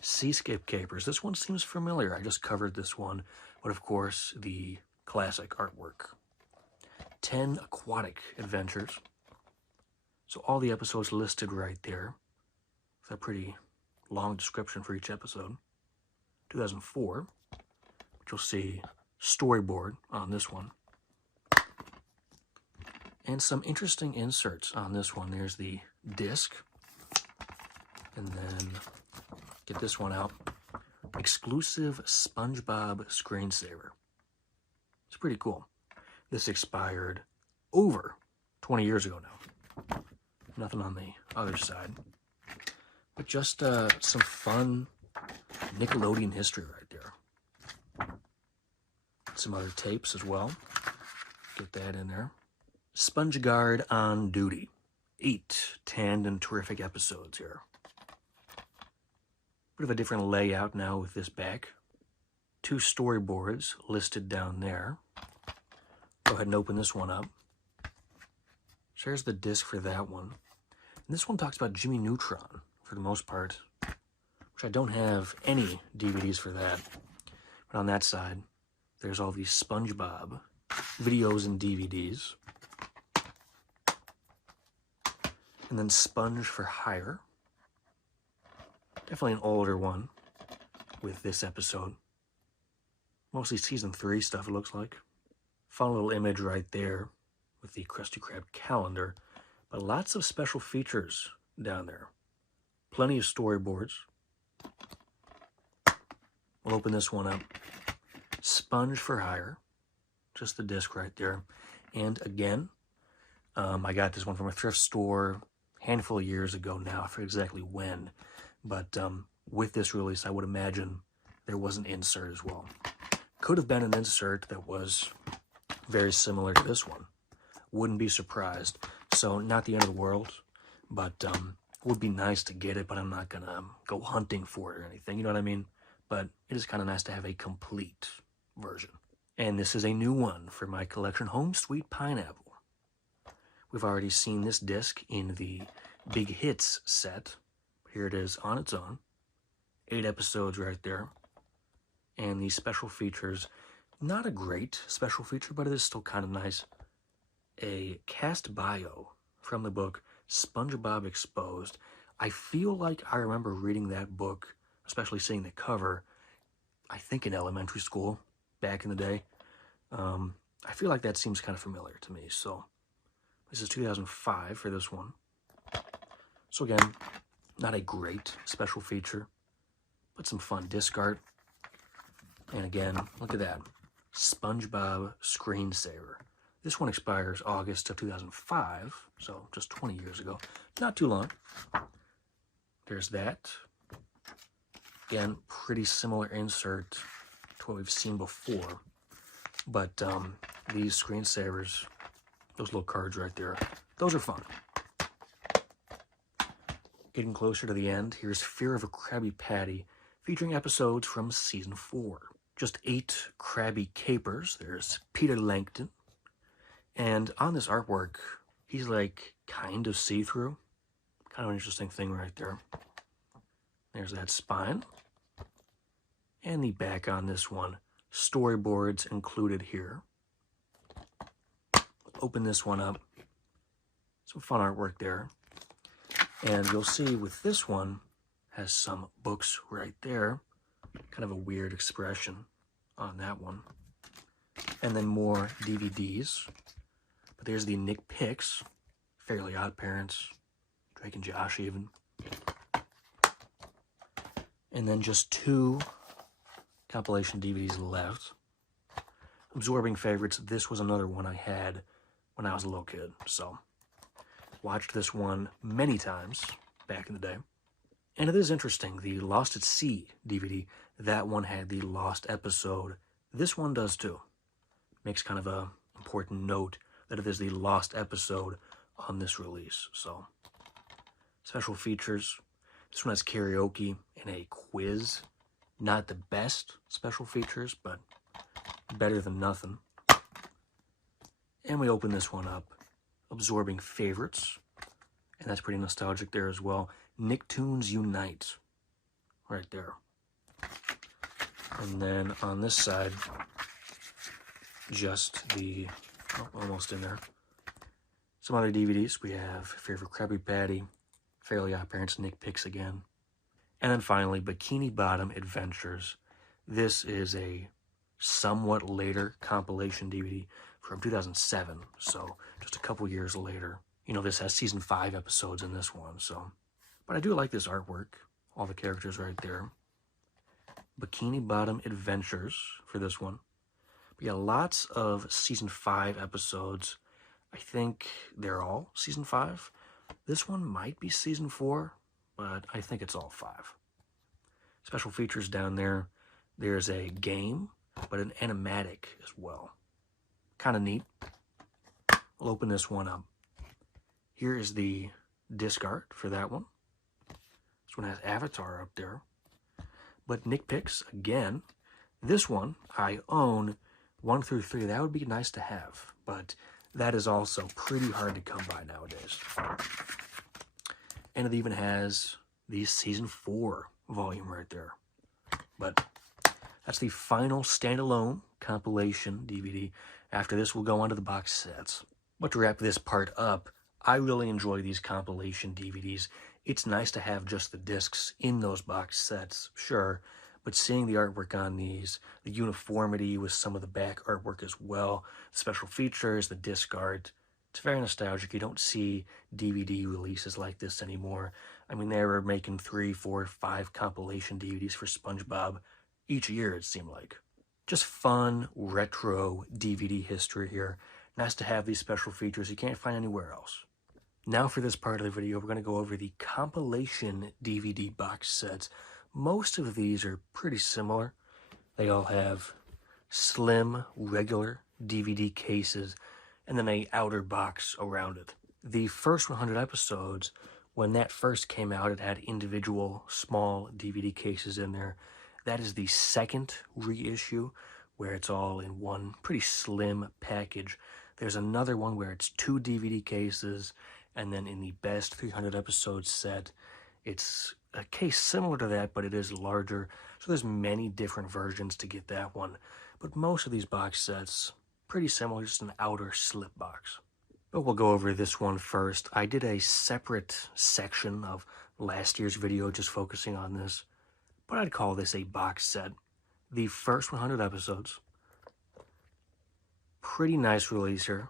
Seascape Capers. This one seems familiar. I just covered this one, but of course, the classic artwork. 10 Aquatic Adventures. So all the episodes listed right there, with a pretty long description for each episode. 2004, which you'll see storyboard on this one. And some interesting inserts on this one. There's the disc. And then, get this one out. Exclusive SpongeBob screensaver. It's pretty cool. This expired over 20 years ago now. Nothing on the other side. But just some fun Nickelodeon history right there. Some other tapes as well. Get that in there. SpongeGuard on Duty. 8 tanned terrific episodes here. Bit of a different layout now with this back. 2 storyboards listed down there. Go ahead and open this one up. So here's the disc for that one. And this one talks about Jimmy Neutron, for the most part, which I don't have any DVDs for that. But on that side, there's all these SpongeBob videos and DVDs. And then Sponge for Hire. Definitely an older one with this episode. Mostly season 3 stuff, it looks like. Fun little image right there with the Krusty Krab calendar. But lots of special features down there. Plenty of storyboards. We'll open this one up. Sponge for Hire. Just the disc right there. And again, I got this one from a thrift store a handful of years ago now. I forget exactly when. But with this release, I would imagine there was an insert as well. Could have been an insert that was very similar to this one. Wouldn't be surprised. So not the end of the world, but would be nice to get it, but I'm not going to go hunting for it or anything, you know what I mean? But it is kind of nice to have a complete version. And this is a new one for my collection, Home Sweet Pineapple. We've already seen this disc in the Big Hits set. Here it is on its own. 8 episodes right there. And these special features, not a great special feature, but it is still kind of nice. A cast bio from the book SpongeBob Exposed. I feel like I remember reading that book, especially seeing the cover, I think in elementary school back in the day. I feel like that seems kind of familiar to me. So this is 2005 for this one. So again, not a great special feature, but some fun disc art. And again, look at that. SpongeBob screensaver. This one expires August of 2005, so just 20 years ago. Not too long. There's that. Again, pretty similar insert to what we've seen before. But these screensavers, those little cards right there, those are fun. Getting closer to the end, here's Fear of a Krabby Patty, featuring episodes from Season 4. Just 8 Krabby Capers. There's Peter Langton. And on this artwork, he's like kind of see-through. Kind of an interesting thing right there. There's that spine. And the back on this one. Storyboards included here. Open this one up. Some fun artwork there. And you'll see with this one, has some books right there. Kind of a weird expression on that one. And then more DVDs. But there's the Nick Picks, Fairly Odd Parents, Drake and Josh even. And then just 2 compilation DVDs left. Absorbing Favorites, this was another one I had when I was a little kid. So, watched this one many times back in the day. And it is interesting, the Lost at Sea DVD, that one had the lost episode. This one does too. Makes kind of a important note that it is the lost episode on this release. So, special features. This one has karaoke and a quiz Not the best special features, but better than nothing. And we open this one up. Absorbing Favorites. And that's pretty nostalgic there as well. Nicktoons Unite. Right there. And then on this side, just the, oh, almost in there. Some other DVDs. We have Favorite Krabby Patty, Fairly Odd Parents, Nick Picks Again. And then finally, Bikini Bottom Adventures. This is a somewhat later compilation DVD from 2007, so just a couple years later. You know, this has season 5 episodes in this one, so. But I do like this artwork. All the characters right there. Bikini Bottom Adventures for this one. We got lots of season 5 episodes. I think they're all season 5. This one might be season 4, but I think it's all 5. Special features down there. There's a game, but an animatic as well. Kind of neat. We'll open this one up. Here is the disc art for that one. This one has Avatar up there. But Nick Picks, again. This one I own 1 through 3. That would be nice to have, but that is also pretty hard to come by nowadays. And it even has the season 4 volume right there. But that's the final standalone compilation DVD. After this, we'll go on to the box sets. But to wrap this part up, I really enjoy these compilation DVDs. It's nice to have just the discs in those box sets, sure, but seeing the artwork on these, the uniformity with some of the back artwork as well, the special features, the disc art, it's very nostalgic. You don't see DVD releases like this anymore. I mean, they were making 3, 4, 5 compilation DVDs for SpongeBob each year, it seemed like. Just fun, retro DVD history here. Nice to have these special features you can't find anywhere else. Now for this part of the video, we're going to go over the compilation DVD box sets. Most of these are pretty similar. They all have slim, regular DVD cases and then an outer box around it. The first 100 episodes, when that first came out, it had individual small DVD cases in there. That is the second reissue, where it's all in one pretty slim package. There's another one where it's 2 DVD cases, and then in the best 300 episodes set, it's a case similar to that, but it is larger. So there's many different versions to get that one. But most of these box sets, pretty similar, just an outer slip box. But we'll go over this one first. I did a separate section of last year's video just focusing on this, but I'd call this a box set. The first 100 episodes. Pretty nice release here.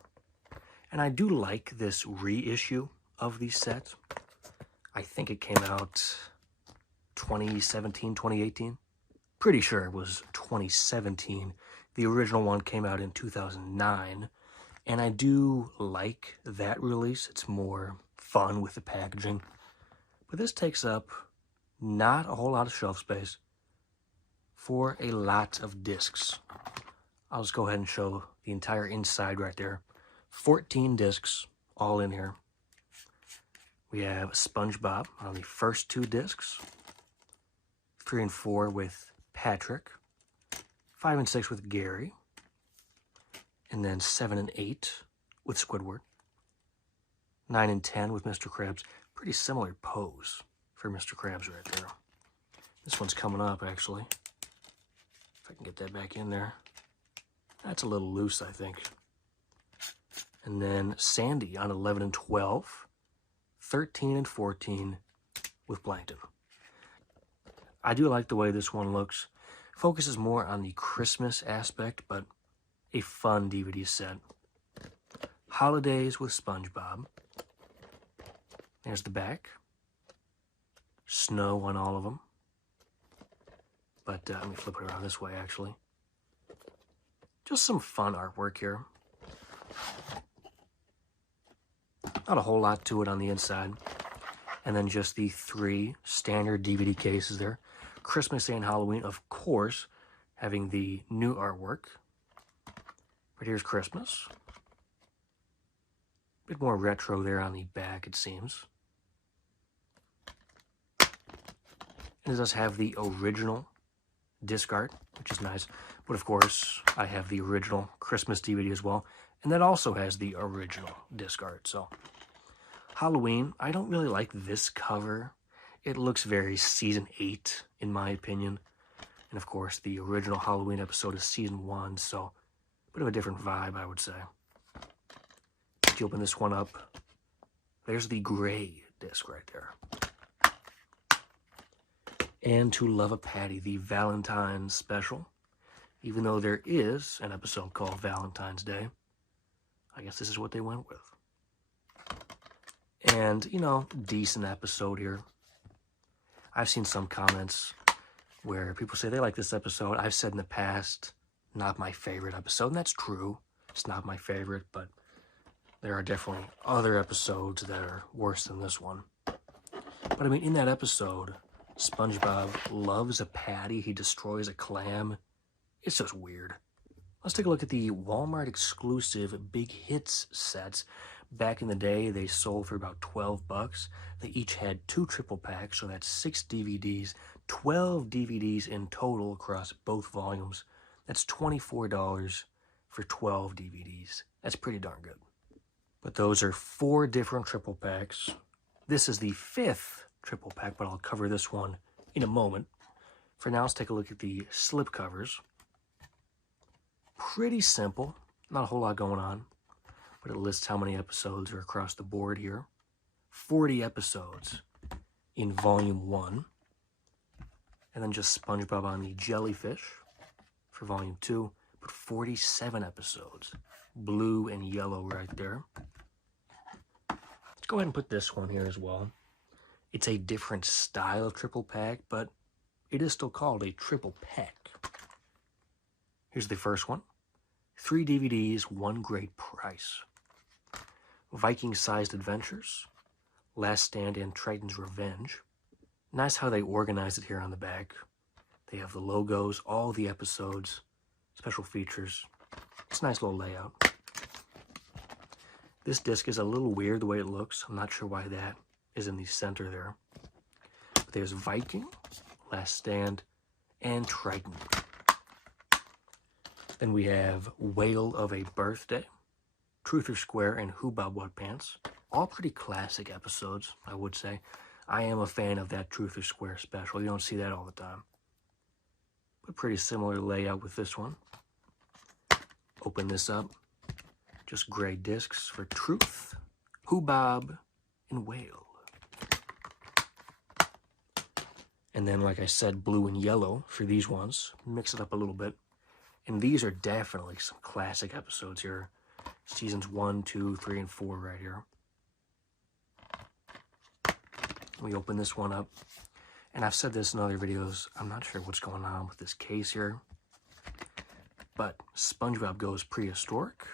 And I do like this reissue of these sets. I think it came out 2017, 2018. Pretty sure it was 2017. The original one came out in 2009. And I do like that release. It's more fun with the packaging. But this takes up not a whole lot of shelf space for a lot of discs. I'll just go ahead and show the entire inside right there. 14 discs all in here. We have SpongeBob on the first 2 discs. 3 and 4 with Patrick. 5 and 6 with Gary. And then 7 and 8 with Squidward. 9 and 10 with Mr. Krabs. Pretty similar pose for Mr. Krabs right there. This one's coming up, actually. If I can get that back in there. That's a little loose, I think. And then Sandy on 11 and 12. 13 and 14 with Plankton. I do like the way this one looks. Focuses more on the Christmas aspect, but a fun DVD set. Holidays with SpongeBob. There's the back. Snow on all of them. But let me flip it around this way, actually. Just some fun artwork here. Not a whole lot to it on the inside. And then just the 3 standard DVD cases there. Christmas and Halloween, of course, having the new artwork. But here's Christmas. A bit more retro there on the back, it seems. And it does have the original disc art, which is nice. But of course, I have the original Christmas DVD as well, and that also has the original disc art. So, Halloween, I don't really like this cover. It looks very season 8, in my opinion. And of course, the original Halloween episode is season 1, so a bit of a different vibe, I would say. If you open this one up, there's the gray disc right there. And To Love a Patty, the Valentine's special. Even though there is an episode called Valentine's Day, I guess this is what they went with. And, you know, decent episode here. I've seen some comments where people say they like this episode. I've said in the past, not my favorite episode, and that's true. It's not my favorite, but there are definitely other episodes that are worse than this one. But I mean, in that episode, SpongeBob loves a patty. He destroys a clam. It's just weird. Let's take a look at the Walmart exclusive Big Hits sets. Back in the day, they sold for about $12. They each had 2 triple packs, so that's 6 DVDs, 12 DVDs in total across both volumes. That's $24 for 12 DVDs. That's pretty darn good. But those are 4 different triple packs. This is the 5th triple pack, but I'll cover this one in a moment. For now, let's take a look at the slip covers. Pretty simple, not a whole lot going on, but it lists how many episodes are across the board here. 40 episodes in Volume 1, and then just SpongeBob on the Jellyfish for Volume 2, but 47 episodes, blue and yellow right there. Let's go ahead and put this one here as well. It's a different style of triple pack, but it is still called a triple pack. Here's the first one. 3 DVDs, 1 great price. Viking-sized adventures, Last Stand and Triton's Revenge. Nice how they organize it here on the back. They have the logos, all the episodes, special features. It's a nice little layout. This disc is a little weird the way it looks. I'm not sure why that is in the center there. But there's Viking, Last Stand, and Triton. Then we have Whale of a Birthday, Truth or Square, and Who Bob What Pants. All pretty classic episodes, I would say. I am a fan of that Truth or Square special. You don't see that all the time. But pretty similar layout with this one. Open this up. Just gray discs for Truth, Who Bob, and Whale. And then, like I said, blue and yellow for these ones. Mix it up a little bit. And these are definitely some classic episodes here. Seasons 1, 2, 3, and 4 right here. We open this one up. And I've said this in other videos. I'm not sure what's going on with this case here. But SpongeBob goes prehistoric.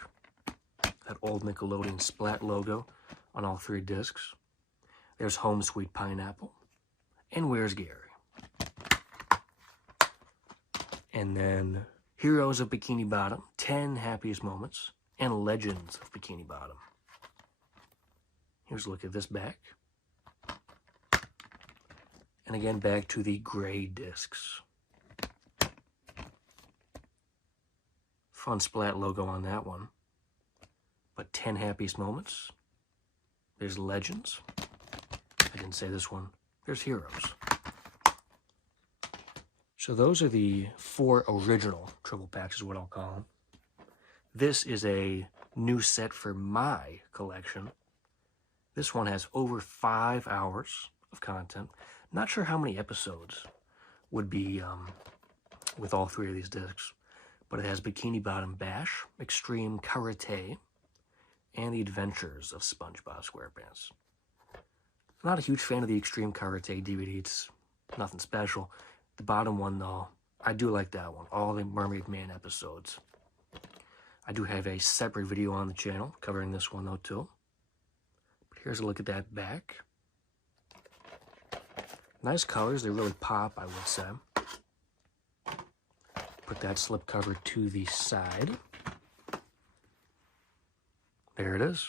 That old Nickelodeon Splat logo on all 3 discs. There's Home Sweet Pineapple. And Where's Gary? And then Heroes of Bikini Bottom, 10 Happiest Moments, and Legends of Bikini Bottom. Here's a look at this back. And again, back to the gray discs. Fun Splat logo on that one. But 10 Happiest Moments. There's Legends. I didn't say this one. There's Heroes. So those are the 4 original triple packs is what I'll call them. This is a new set for my collection. This one has over 5 hours of content. Not sure how many episodes would be with all 3 of these discs. But it has Bikini Bottom Bash, Extreme Karate, and The Adventures of SpongeBob SquarePants. I'm not a huge fan of the Extreme Karate DVD. It's nothing special. The bottom one, though, I do like that one. All the Mermaid Man episodes. I do have a separate video on the channel covering this one, though, too. But here's a look at that back. Nice colors. They really pop, I would say. Put that slipcover to the side. There it is.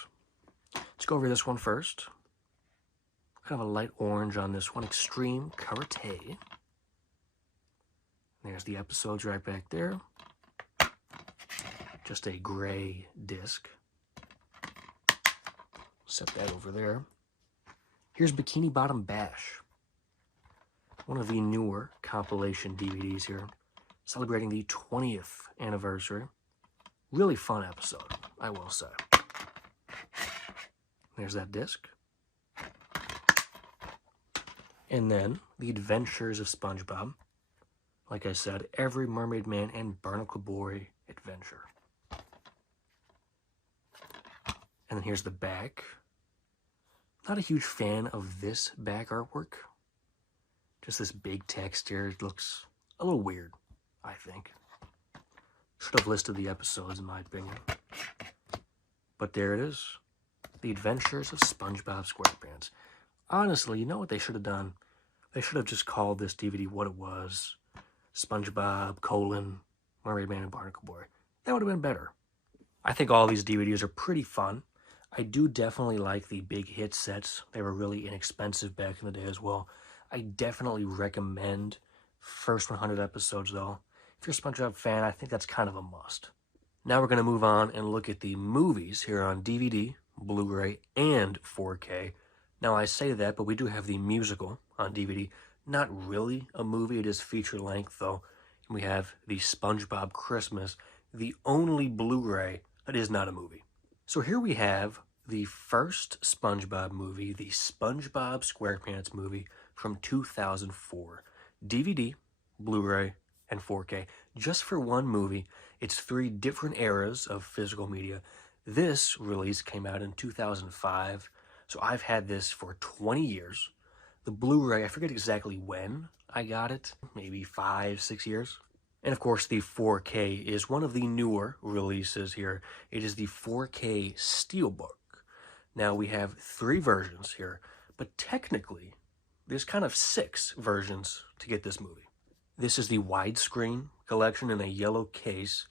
Let's go over this one first. Kind of a light orange on this one. Extreme Karate. There's the episodes right back there. Just a gray disc. Set that over there. Here's Bikini Bottom Bash. One of the newer compilation DVDs here. Celebrating the 20th anniversary. Really fun episode, I will say. There's that disc. And then, The Adventures of SpongeBob. Like I said, every Mermaid Man and Barnacle Boy adventure. And then here's the back. Not a huge fan of this back artwork. Just this big text here. It looks a little weird, I think. Should have listed the episodes, in my opinion. But there it is. The Adventures of SpongeBob SquarePants. Honestly, you know what they should have done? They should have just called this DVD what it was. SpongeBob, Mermaid Man and Barnacle Boy. That would have been better. I think all these DVDs are pretty fun. I do definitely like the big hit sets. They were really inexpensive back in the day as well. I definitely recommend first 100 episodes, though. If you're a SpongeBob fan, I think that's kind of a must. Now we're going to move on and look at the movies here on DVD, Blu-ray, and 4K. Now, I say that, but we do have the musical on DVD. Not really a movie. It is feature-length, though. And we have the SpongeBob Christmas, the only Blu-ray that is not a movie. So here we have the first SpongeBob movie, the SpongeBob SquarePants movie from 2004. DVD, Blu-ray, and 4K. Just for one movie. It's 3 different eras of physical media. This release came out in 2005, so I've had this for 20 years. The Blu-ray, I forget exactly when I got it, maybe 5, 6 years. And of course, the 4K is one of the newer releases here. It is the 4K Steelbook. Now, we have 3 versions here, but technically, there's kind of 6 versions to get this movie. This is the widescreen collection in a yellow case,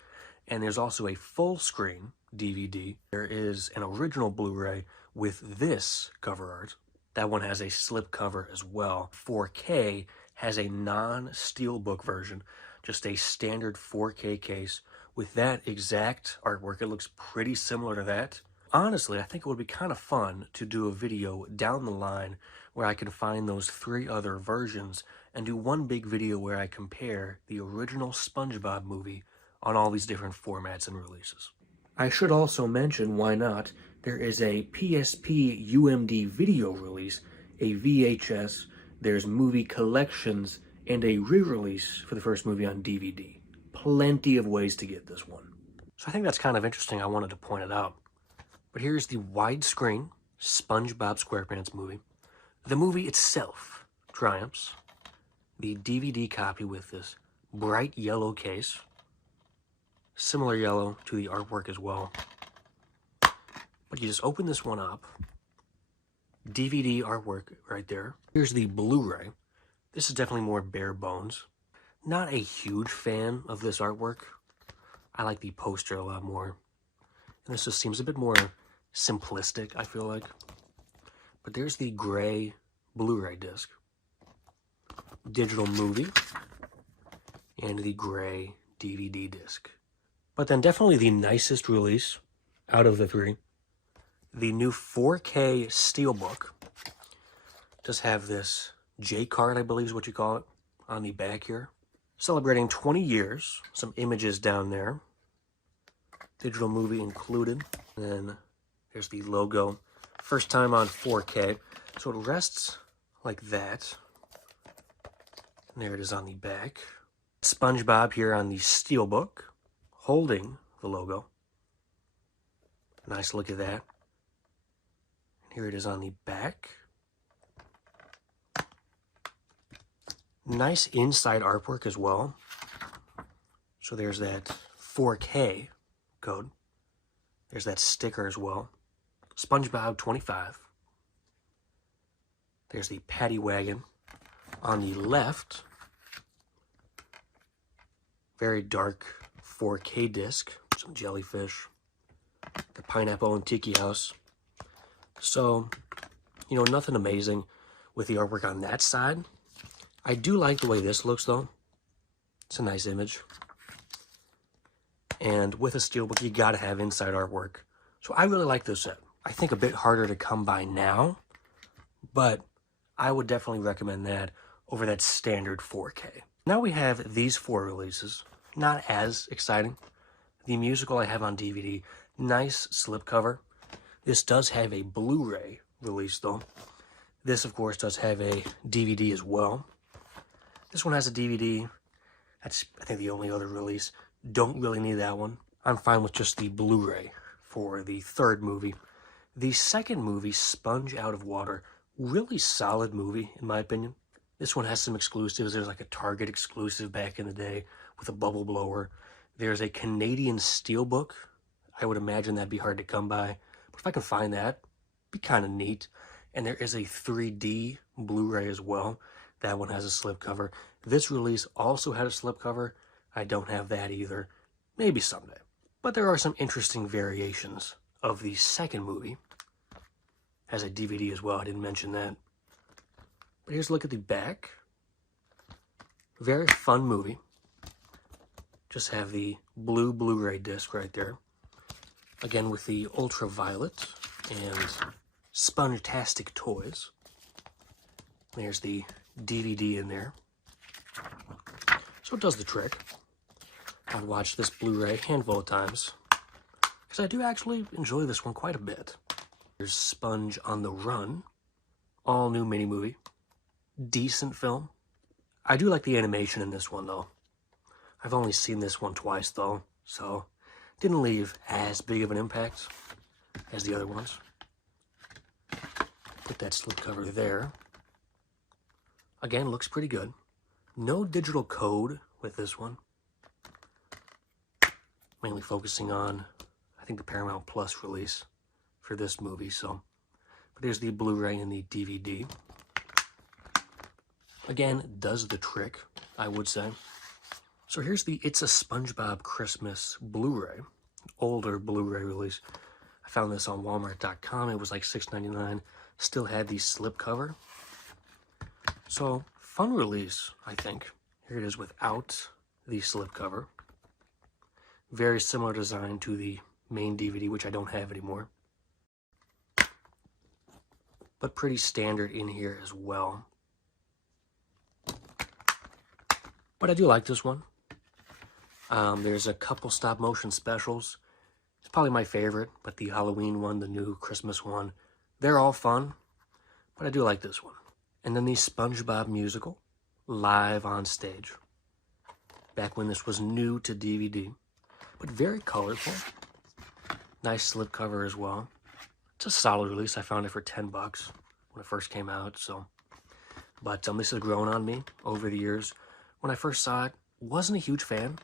and there's also a full screen DVD. There is an original Blu-ray with this cover art. That one has a slip cover as well. 4K has a non-steelbook version, just a standard 4K case with that exact artwork. It looks pretty similar to that. Honestly, I think it would be kind of fun to do a video down the line where I can find those 3 other versions and do one big video where I compare the original SpongeBob movie on all these different formats and releases. I should also mention, why not, there is a PSP UMD video release, a VHS, there's movie collections, and a re-release for the first movie on DVD. Plenty of ways to get this one. So I think that's kind of interesting. I wanted to point it out. But here's the widescreen SpongeBob SquarePants movie. The movie itself triumphs. The DVD copy with this bright yellow case. Similar yellow to the artwork as well. But you just open this one up. DVD artwork right there. Here's the Blu-ray. This is definitely more bare bones. Not a huge fan of this artwork. I like the poster a lot more. And this just seems a bit more simplistic, I feel like. But there's the gray Blu-ray disc. Digital movie. And the gray DVD disc. But then definitely the nicest release out of the 3. The new 4K Steelbook. Just have this J-card, I believe is what you call it, on the back here. Celebrating 20 years. Some images down there. Digital movie included. And then there's the logo. First time on 4K. So it rests like that. And there it is on the back. SpongeBob here on the Steelbook, holding the logo. Nice look at that. Here it is on the back. Nice inside artwork as well. So there's that 4K code. There's that sticker as well. SpongeBob 25. There's the paddy wagon on the left. Very dark 4K disc. Some jellyfish. The pineapple and tiki house. So, you know, nothing amazing with the artwork on that side. I do like the way this looks, though. It's a nice image. And with a steelbook, you gotta have inside artwork. So I really like this set. I think a bit harder to come by now, but I would definitely recommend that over that standard 4K. Now we have these 4 releases. Not as exciting. The musical I have on DVD, nice slipcover. This does have a Blu-ray release though. This of course does have a DVD as well. This one has a DVD. That's, I think, the only other release. Don't really need that one. I'm fine with just the Blu-ray for the 3rd movie. The 2nd movie, Sponge Out of Water, really solid movie in my opinion. This one has some exclusives. There's like a Target exclusive back in the day with a bubble blower. There's a Canadian steelbook. I would imagine that'd be hard to come by, but if I can find that, it'd be kind of neat. And there is a 3D Blu-ray as well. That one has a slipcover. This release also had a slipcover. I don't have that either. Maybe someday. But there are some interesting variations of the 2nd movie. Has a DVD as well. I didn't mention that. But here's a look at the back. Very fun movie. Just have the blue Blu-ray disc right there. Again with the ultraviolet and sponge-tastic toys. There's the DVD in there. So it does the trick. I've watched this Blu-ray a handful of times because I do actually enjoy this one quite a bit. There's Sponge on the Run. All new mini movie. Decent film. I do like the animation in this one though. I've only seen this one twice though, so didn't leave as big of an impact as the other ones. Put that slipcover there. Again, looks pretty good. No digital code with this one. Mainly focusing on, I think, the Paramount Plus release for this movie, so. But there's the Blu-ray and the DVD. Again, does the trick, I would say. So here's the It's a SpongeBob Christmas Blu-ray. Older Blu-ray release. I found this on Walmart.com. It was like $6.99. Still had the slipcover. So, fun release, I think. Here it is without the slipcover. Very similar design to the main DVD, which I don't have anymore. But pretty standard in here as well. But I do like this one. There's a couple stop-motion specials. It's probably my favorite, but the Halloween one, the new Christmas one, they're all fun. But I do like this one. And then the SpongeBob musical, live on stage. Back when this was new to DVD, but very colorful. Nice slipcover as well. It's a solid release. I found it for $10 when it first came out. So, but this has grown on me over the years. When I first saw it, wasn't a huge fan,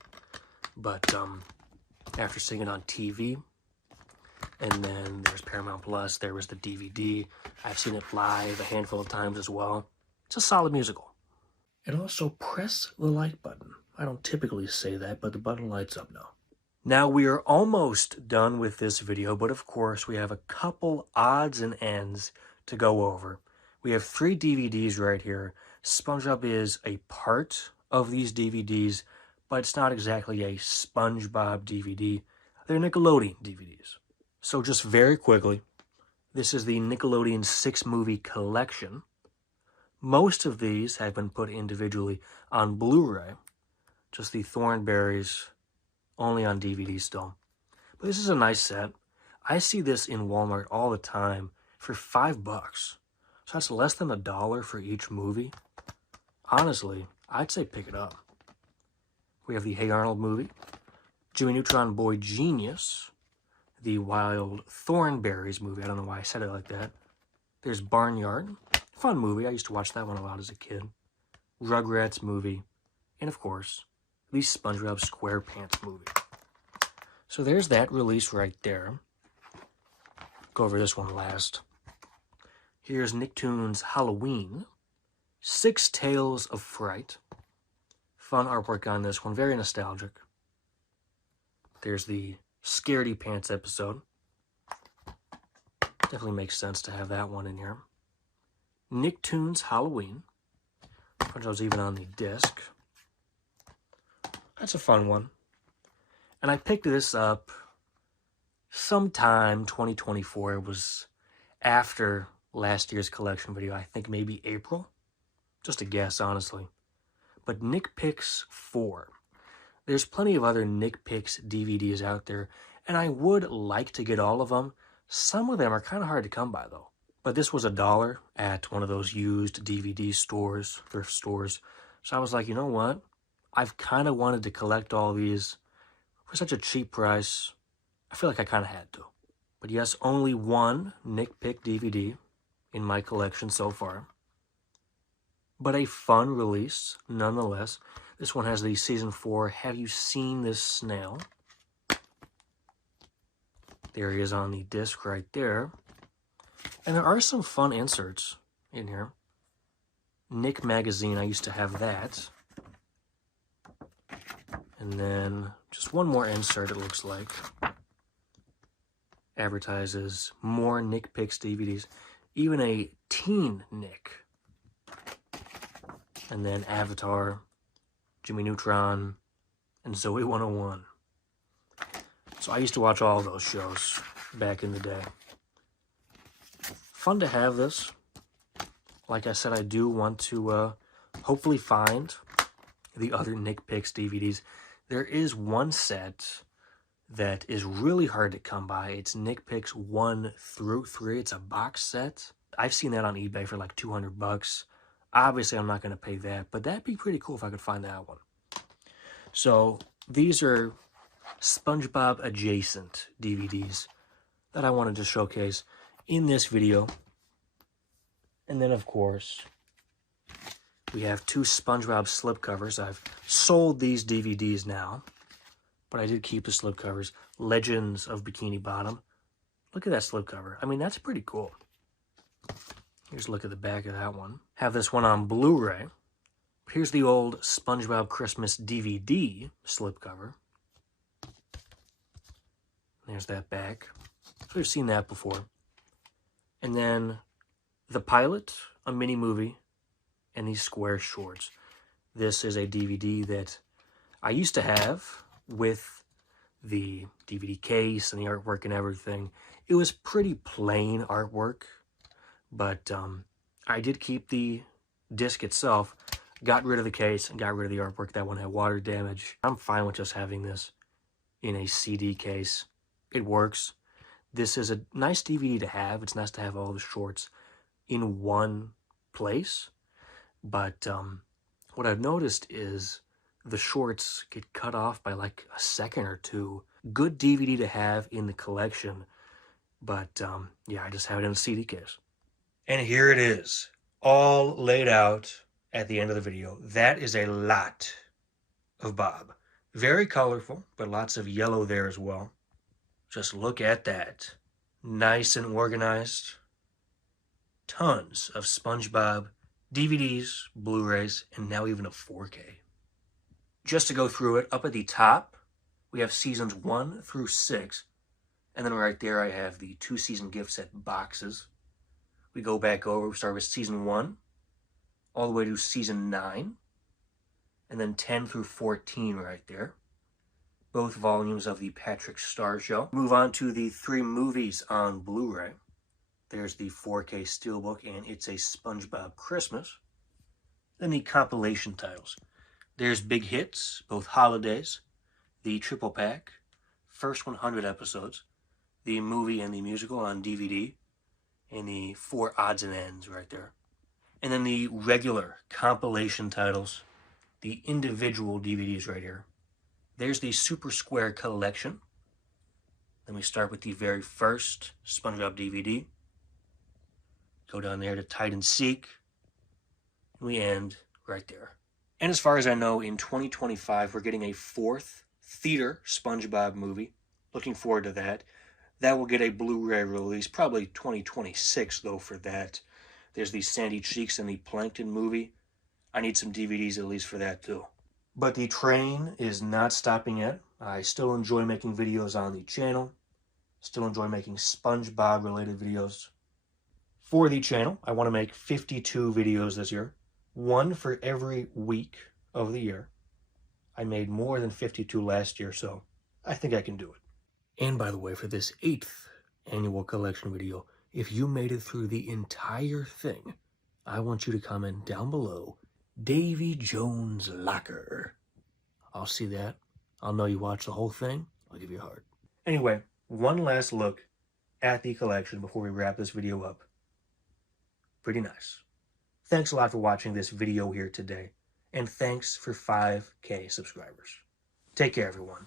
but after seeing it on TV, and then there's Paramount Plus, there was the DVD. I've seen it live a handful of times as well. It's a solid musical. And also press the like button. I don't typically say that, but the button lights up now. Now we are almost done with this video, but of course we have a couple odds and ends to go over. We have 3 DVDs right here. SpongeBob is a part of these DVDs, but it's not exactly a SpongeBob DVD. They're Nickelodeon DVDs. So just very quickly, this is the Nickelodeon 6-movie collection. Most of these have been put individually on Blu-ray. Just the Thornberrys only on DVD still. But this is a nice set. I see this in Walmart all the time for $5. So that's less than $1 for each movie. Honestly, I'd say pick it up. We have the Hey Arnold movie, Jimmy Neutron Boy Genius, the Wild Thornberrys movie. I don't know why I said it like that. There's Barnyard. Fun movie. I used to watch that one a lot as a kid. Rugrats movie. And of course, the SpongeBob SquarePants movie. So there's that release right there. Go over this one last. Here's Nicktoons Halloween. 6 Tales of Fright. Fun artwork on this one. Very nostalgic. There's the Scaredy Pants episode. Definitely makes sense to have that one in here. Nicktoons Halloween. SpongeBob's even on the disc. That's a fun one. And I picked this up sometime 2024. It was after last year's collection video. I think maybe April. Just a guess, honestly. But Nick Picks 4. There's plenty of other Nick Picks DVDs out there, and I would like to get all of them. Some of them are kind of hard to come by, though. But this was $1 at one of those used DVD stores, thrift stores. So I was like, you know what? I've kind of wanted to collect all these for such a cheap price. I feel like I kind of had to. But yes, only one Nick Pick DVD in my collection so far. But a fun release, nonetheless. This one has the Season 4, Have You Seen This Snail? There he is on the disc right there. And there are some fun inserts in here. Nick Magazine, I used to have that. And then just one more insert, it looks like. Advertises more Nick Picks DVDs. Even a teen Nick. And then Avatar, Jimmy Neutron, and Zoe 101. So I used to watch all those shows back in the day. Fun to have this. Like I said, I do want to hopefully find the other Nick Picks DVDs. There is one set that is really hard to come by. It's Nick Picks 1 through 3. It's a box set. I've seen that on eBay for like $200. Obviously, I'm not going to pay that, but that'd be pretty cool if I could find that one. So these are SpongeBob adjacent DVDs that I wanted to showcase in this video. And then, of course, we have 2 SpongeBob slipcovers. I've sold these DVDs now, but I did keep the slipcovers. Legends of Bikini Bottom. Look at that slipcover. I mean, that's pretty cool. Here's a look at the back of that one. Have this one on Blu-ray. Here's the old SpongeBob Christmas DVD slipcover. There's that back. So we've seen that before. And then the pilot, a mini movie, and these square shorts. This is a DVD that I used to have with the DVD case and the artwork and everything. It was pretty plain artwork, but I did keep the disc itself, got rid of the case, and got rid of the artwork. That one had water damage. I'm fine with just having this in a CD case. It works. This is a nice DVD to have. It's nice to have all the shorts in one place. But what I've noticed is the shorts get cut off by like a second or two. Good DVD to have in the collection. But yeah, I just have it in a CD case. And here it is, all laid out at the end of the video. That is a lot of Bob. Very colorful, but lots of yellow there as well. Just look at that. Nice and organized. Tons of SpongeBob DVDs, Blu-rays, and now even a 4K. Just to go through it, up at the top, we have seasons 1 through 6. And then right there, I have the 2-season gift set boxes. We go back over, we start with season 1, all the way to season 9, and then 10 through 14 right there. Both volumes of the Patrick Star Show. Move on to the 3 movies on Blu-ray. There's the 4K Steelbook, and It's a SpongeBob Christmas. Then the compilation titles. There's Big Hits, both holidays, the triple pack, first 100 episodes, the movie and the musical on DVD, and the 4 odds and ends right there. And then the regular compilation titles, the individual DVDs right here. There's the Super Square Collection. Then we start with the very first SpongeBob DVD. Go down there to Hide and Seek. And we end right there. And as far as I know, in 2025, we're getting a 4th theater SpongeBob movie. Looking forward to that. That will get a Blu-ray release, probably 2026 though for that. There's the Sandy Cheeks and the Plankton movie. I need some DVDs at least for that too. But the train is not stopping yet. I still enjoy making videos on the channel. Still enjoy making SpongeBob related videos for the channel. I want to make 52 videos this year. 1 for every week of the year. I made more than 52 last year, so I think I can do it. And by the way, for this 8th annual collection video, if you made it through the entire thing, I want you to comment down below, Davy Jones Locker. I'll see that. I'll know you watched the whole thing. I'll give you a heart. Anyway, one last look at the collection before we wrap this video up. Pretty nice. Thanks a lot for watching this video here today, and thanks for 5K subscribers. Take care, everyone.